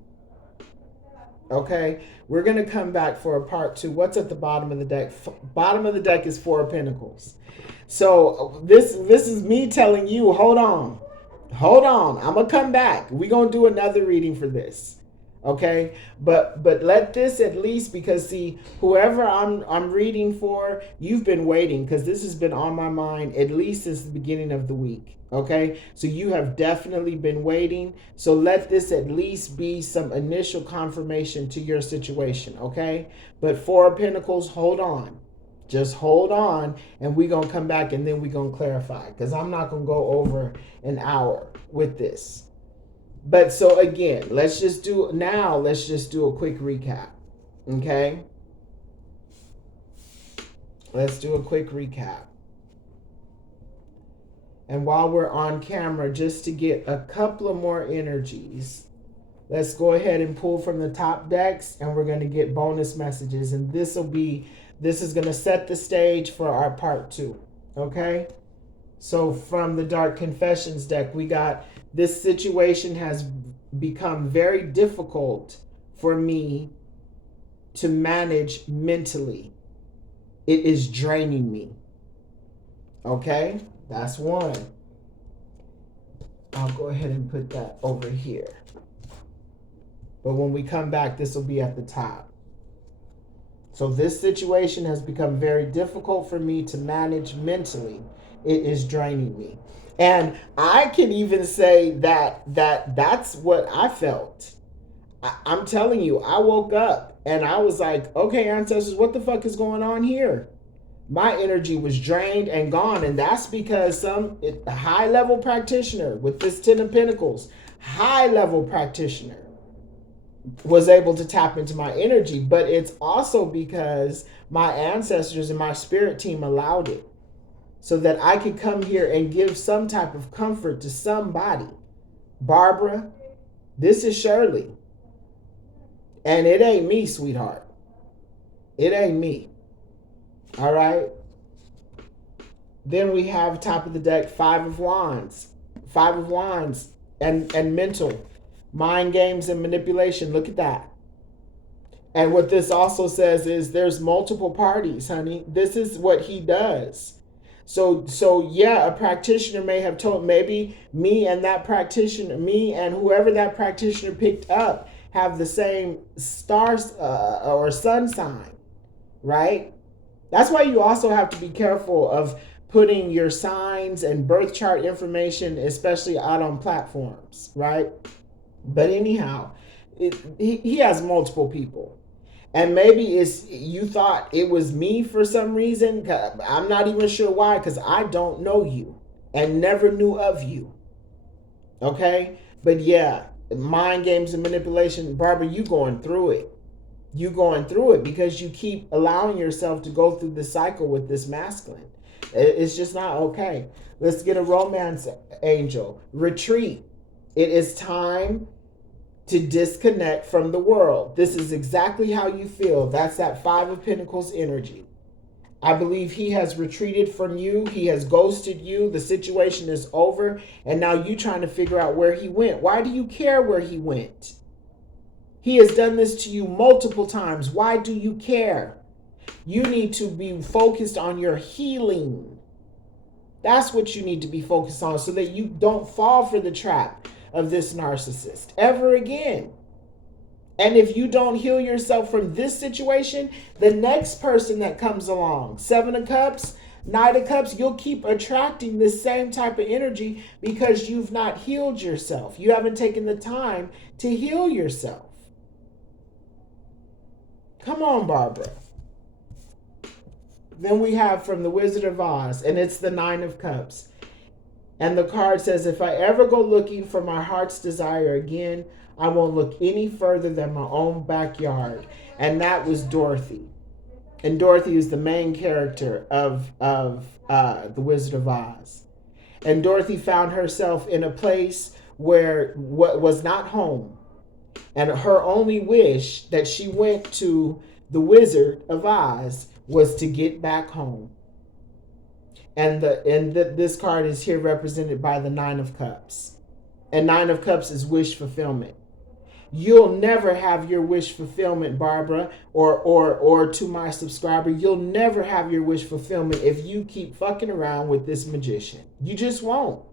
Okay? We're going to come back for a part 2. What's at the bottom of the deck? Bottom of the deck is 4 of Pentacles. So this is me telling you, hold on. Hold on. I'm going to come back. We're going to do another reading for this. Okay, but let this at least, because see, whoever I'm reading for, you've been waiting, because this has been on my mind at least since the beginning of the week. Okay, so you have definitely been waiting. So let this at least be some initial confirmation to your situation. Okay, but 4 of Pentacles, hold on. Just hold on, and we're going to come back, and then we're going to clarify, because I'm not going to go over an hour with this. But so again, let's just do a quick recap. Okay? Let's do a quick recap. And while we're on camera, just to get a couple of more energies, let's go ahead and pull from the top decks, and we're going to get bonus messages. And this is going to set the stage for our part 2. Okay? So from the Dark Confessions deck, we got, this situation has become very difficult for me to manage mentally. It is draining me. Okay? That's 1. I'll go ahead and put that over here. But when we come back, this will be at the top. So this situation has become very difficult for me to manage mentally. It is draining me. And I can even say that's what I felt. I'm telling you, I woke up and I was like, okay, ancestors, what the fuck is going on here? My energy was drained and gone. And that's because some high-level practitioner with this 10 of Pentacles, high-level practitioner, was able to tap into my energy. But it's also because my ancestors and my spirit team allowed it, so that I could come here and give some type of comfort to somebody. Barbara, this is Shirley. And it ain't me, sweetheart. It ain't me. All right? Then we have top of the deck, 5 of Wands. 5 of Wands and mental. Mind games and manipulation. Look at that. And what this also says is there's multiple parties, honey. This is what he does. So yeah, a practitioner may have told, maybe me and whoever that practitioner picked up have the same stars or sun sign, right? That's why you also have to be careful of putting your signs and birth chart information, especially out on platforms, right? But anyhow, he has multiple people. And maybe you thought it was me for some reason. I'm not even sure why, because I don't know you and never knew of you. Okay? But yeah, mind games and manipulation. Barbara, you going through it. You going through it because you keep allowing yourself to go through the cycle with this masculine. It's just not okay. Let's get a romance angel. Retreat. It is time to disconnect from the world. This is exactly how you feel. That's that 5 of Pentacles energy. I believe he has retreated from you. He has ghosted you. The situation is over. And now you trying to figure out where he went. Why do you care where he went? He has done this to you multiple times. Why do you care? You need to be focused on your healing. That's what you need to be focused on, so that you don't fall for the trap of this narcissist ever again. And if you don't heal yourself from this situation, the next person that comes along, 7 of Cups, Knight of Cups, you'll keep attracting this same type of energy because you've not healed yourself. You haven't taken the time to heal yourself. Come on, Barbara. Then we have from the Wizard of Oz, and it's the Nine of Cups. And the card says, if I ever go looking for my heart's desire again, I won't look any further than my own backyard. And that was Dorothy. And Dorothy is the main character of the Wizard of Oz. And Dorothy found herself in a place where what was not home. And her only wish that she went to the Wizard of Oz was to get back home. And this card is here represented by the Nine of Cups. And Nine of Cups is wish fulfillment. You'll never have your wish fulfillment, Barbara, or to my subscriber, you'll never have your wish fulfillment if you keep fucking around with this magician. You just won't.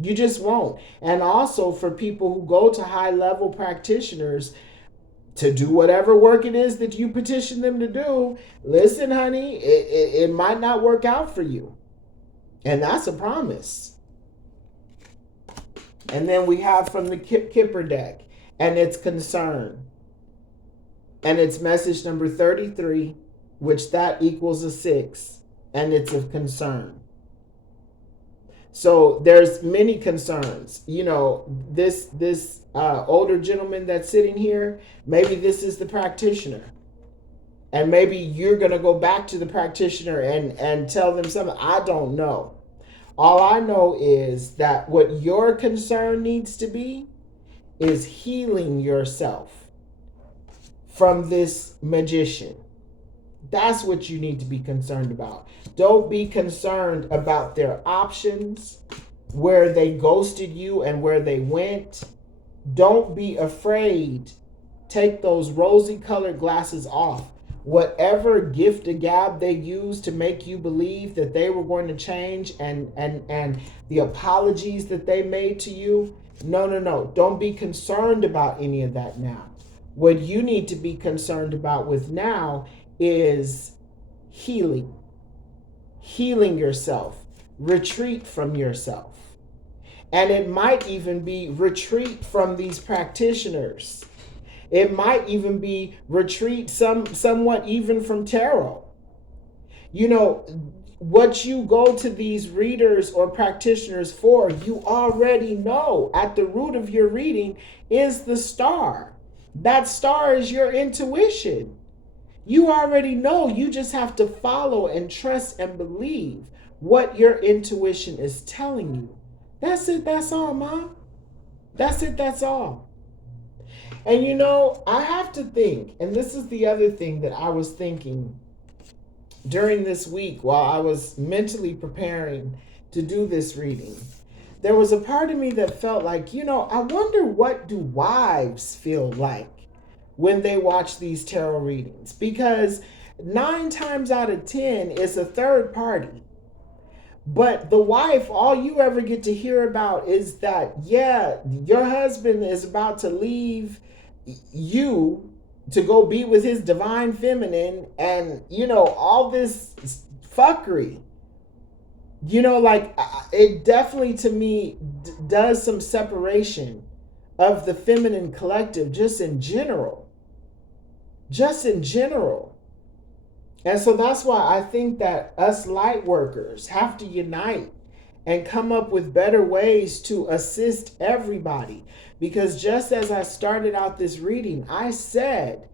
You just won't. And also for people who go to high-level practitioners to do whatever work it is that you petition them to do, listen, honey, it might not work out for you. And that's a promise. And then we have from the Kipper deck, and it's concern. And it's message number 33, which that equals a 6, and it's of concern. So there's many concerns. You know, this older gentleman that's sitting here, maybe this is the practitioner. And maybe you're going to go back to the practitioner and tell them something. I don't know. All I know is that what your concern needs to be is healing yourself from this magician. That's what you need to be concerned about. Don't be concerned about their options, where they ghosted you and where they went. Don't be afraid. Take those rosy colored glasses off. Whatever gift of gab they used to make you believe that they were going to change and the apologies that they made to you, no. Don't be concerned about any of that now. What you need to be concerned about with now is healing. Healing yourself. Retreat from yourself. And it might even be retreat from these practitioners. It might even be retreat somewhat even from tarot. You know, what you go to these readers or practitioners for, you already know at the root of your reading is the star. That star is your intuition. You already know. You just have to follow and trust and believe what your intuition is telling you. That's it. That's all, Mom. That's it. That's all. And you know, I have to think, and this is the other thing that I was thinking during this week while I was mentally preparing to do this reading. There was a part of me that felt like, you know, I wonder what do wives feel like when they watch these tarot readings? Because 9 times out of 10, it's a third party. But the wife, all you ever get to hear about is that, yeah, your husband is about to leave you to go be with his divine feminine, and, you know, all this fuckery. You know, like, it definitely to me does some separation of the feminine collective just in general. Just in general. And so that's why I think that us light workers have to unite and come up with better ways to assist everybody. Because just as I started out this reading, I said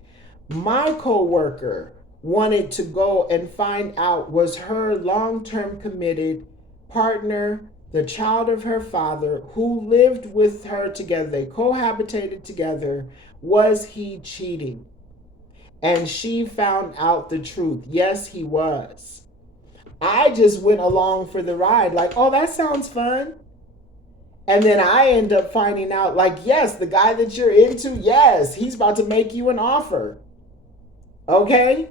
my co-worker wanted to go and find out, was her long-term committed partner, the child of her father, who lived with her together, they cohabitated together, was he cheating? And she found out the truth. Yes, he was. I just went along for the ride, like, oh, that sounds fun. And then I end up finding out, like, yes, the guy that you're into, yes, he's about to make you an offer. Okay?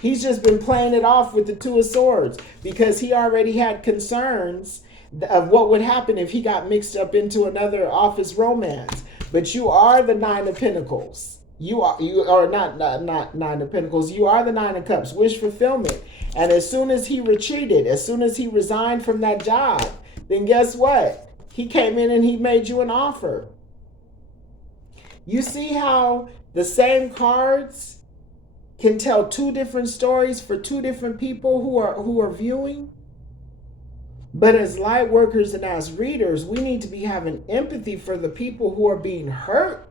He's just been playing it off with the Two of Swords because he already had concerns of what would happen if he got mixed up into another office romance. But you are the Nine of Pentacles. You are not Nine of Pentacles. You are the Nine of Cups. Wish fulfillment. And as soon as he retreated, as soon as he resigned from that job, then guess what? He came in and he made you an offer. You see how the same cards can tell two different stories for two different people who are viewing. But as light workers and as readers, we need to be having empathy for the people who are being hurt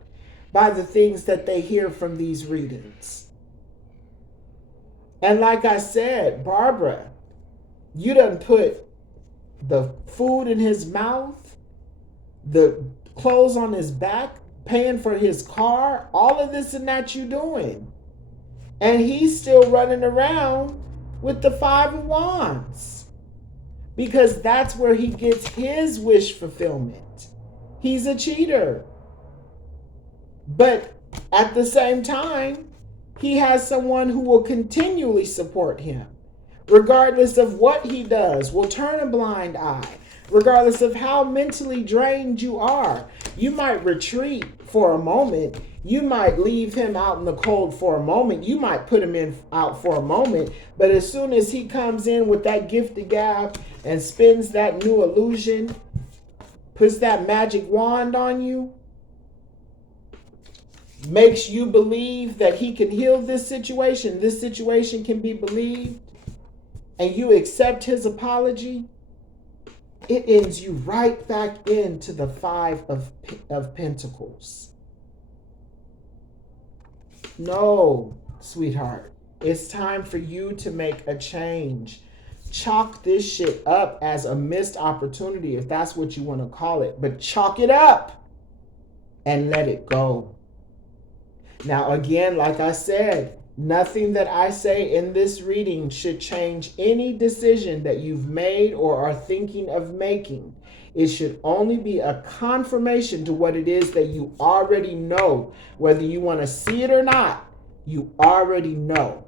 by the things that they hear from these readings. And like I said, Barbara, you done put the food in his mouth, the clothes on his back, paying for his car, all of this and that you doing. And he's still running around with the 5 of Wands. Because that's where he gets his wish fulfillment. He's a cheater. But at the same time, he has someone who will continually support him. Regardless of what he does, will turn a blind eye. Regardless of how mentally drained you are. You might retreat for a moment. You might leave him out in the cold for a moment. You might put him out for a moment. But as soon as he comes in with that gift of gab and spins that new illusion, puts that magic wand on you, makes you believe that he can heal this situation can be believed, and you accept his apology, it ends you right back into the 5 of Pentacles. No, sweetheart, it's time for you to make a change. Chalk this shit up as a missed opportunity, if that's what you want to call it, but chalk it up and let it go. Now, again, like I said, nothing that I say in this reading should change any decision that you've made or are thinking of making. It should only be a confirmation to what it is that you already know. Whether you want to see it or not, you already know.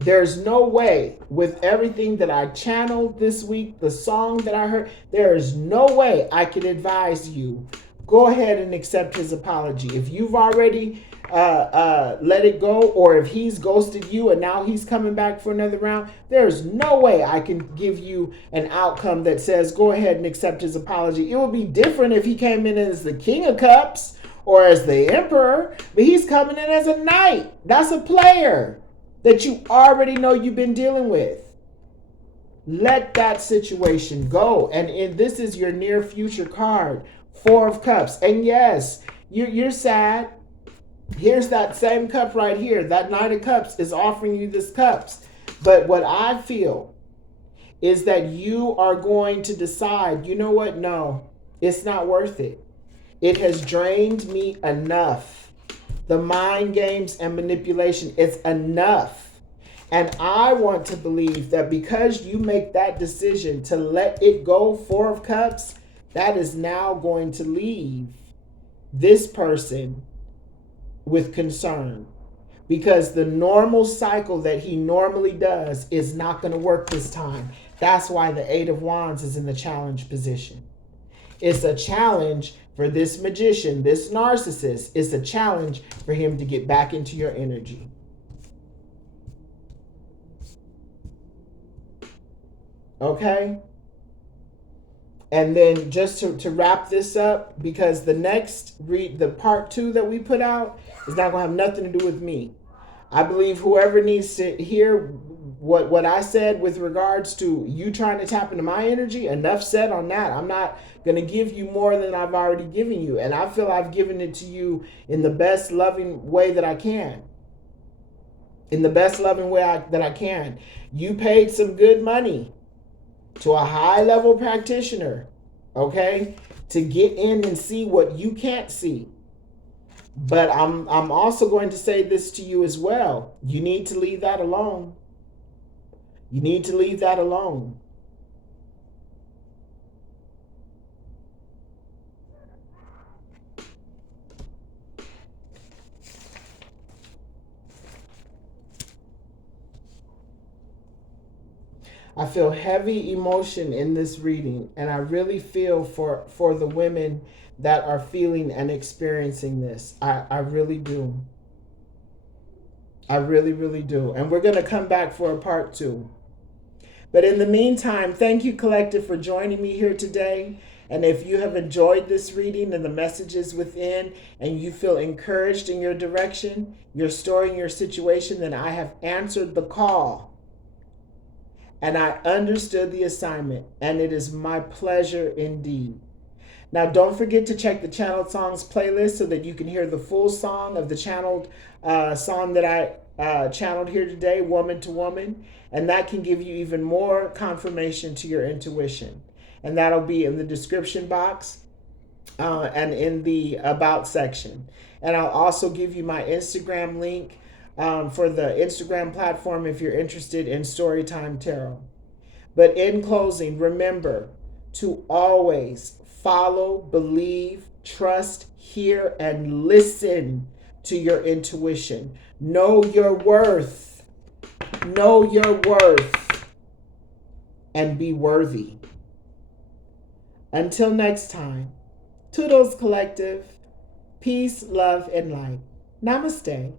There's no way, with everything that I channeled this week, the song that I heard, there is no way I could advise you, go ahead and accept his apology. If you've already let it go, or if he's ghosted you and now he's coming back for another round, there's no way I can give you an outcome that says go ahead and accept his apology. It would be different if he came in as the King of Cups or as the Emperor, but he's coming in as a Knight. That's a player that you already know you've been dealing with. Let that situation go. And this is your near future card, 4 of Cups. And yes, you're sad. Here's that same cup right here. That Knight of Cups is offering you this cups. But what I feel is that you are going to decide, you know what? No, it's not worth it. It has drained me enough. The mind games and manipulation, it's enough. And I want to believe that because you make that decision to let it go, 4 of Cups, that is now going to leave this person with concern, because the normal cycle that he normally does is not going to work this time. That's why the 8 of Wands is in the challenge position. It's a challenge for this magician, this narcissist. It's a challenge for him to get back into your energy. Okay? And then just to wrap this up, because the next the part 2 that we put out is not going to have nothing to do with me. I believe whoever needs to hear what I said with regards to you trying to tap into my energy, enough said on that. I'm not going to give you more than I've already given you. And I feel I've given it to you in the best loving way that I can. In the best loving way that I can. You paid some good money to a high-level practitioner, okay, to get in and see what you can't see. But I'm also going to say this to you as well. You need to leave that alone. You need to leave that alone. I feel heavy emotion in this reading, and I really feel for the women that are feeling and experiencing this. I really do. I really, really do. And we're going to come back for a part 2. But in the meantime, thank you, Collective, for joining me here today. And if you have enjoyed this reading and the messages within, and you feel encouraged in your direction, your story, and your situation, then I have answered the call. And I understood the assignment, and it is my pleasure indeed. Now, don't forget to check the Channeled Songs playlist so that you can hear the full song of the channeled song that I channeled here today, Woman to Woman. And that can give you even more confirmation to your intuition. And that'll be in the description box and in the About section. And I'll also give you my Instagram link for the Instagram platform if you're interested in Storytime Tarot. But in closing, remember to always follow, believe, trust, hear, and listen to your intuition. Know your worth. Know your worth. And be worthy. Until next time, Toodles Collective. Peace, love, and light. Namaste.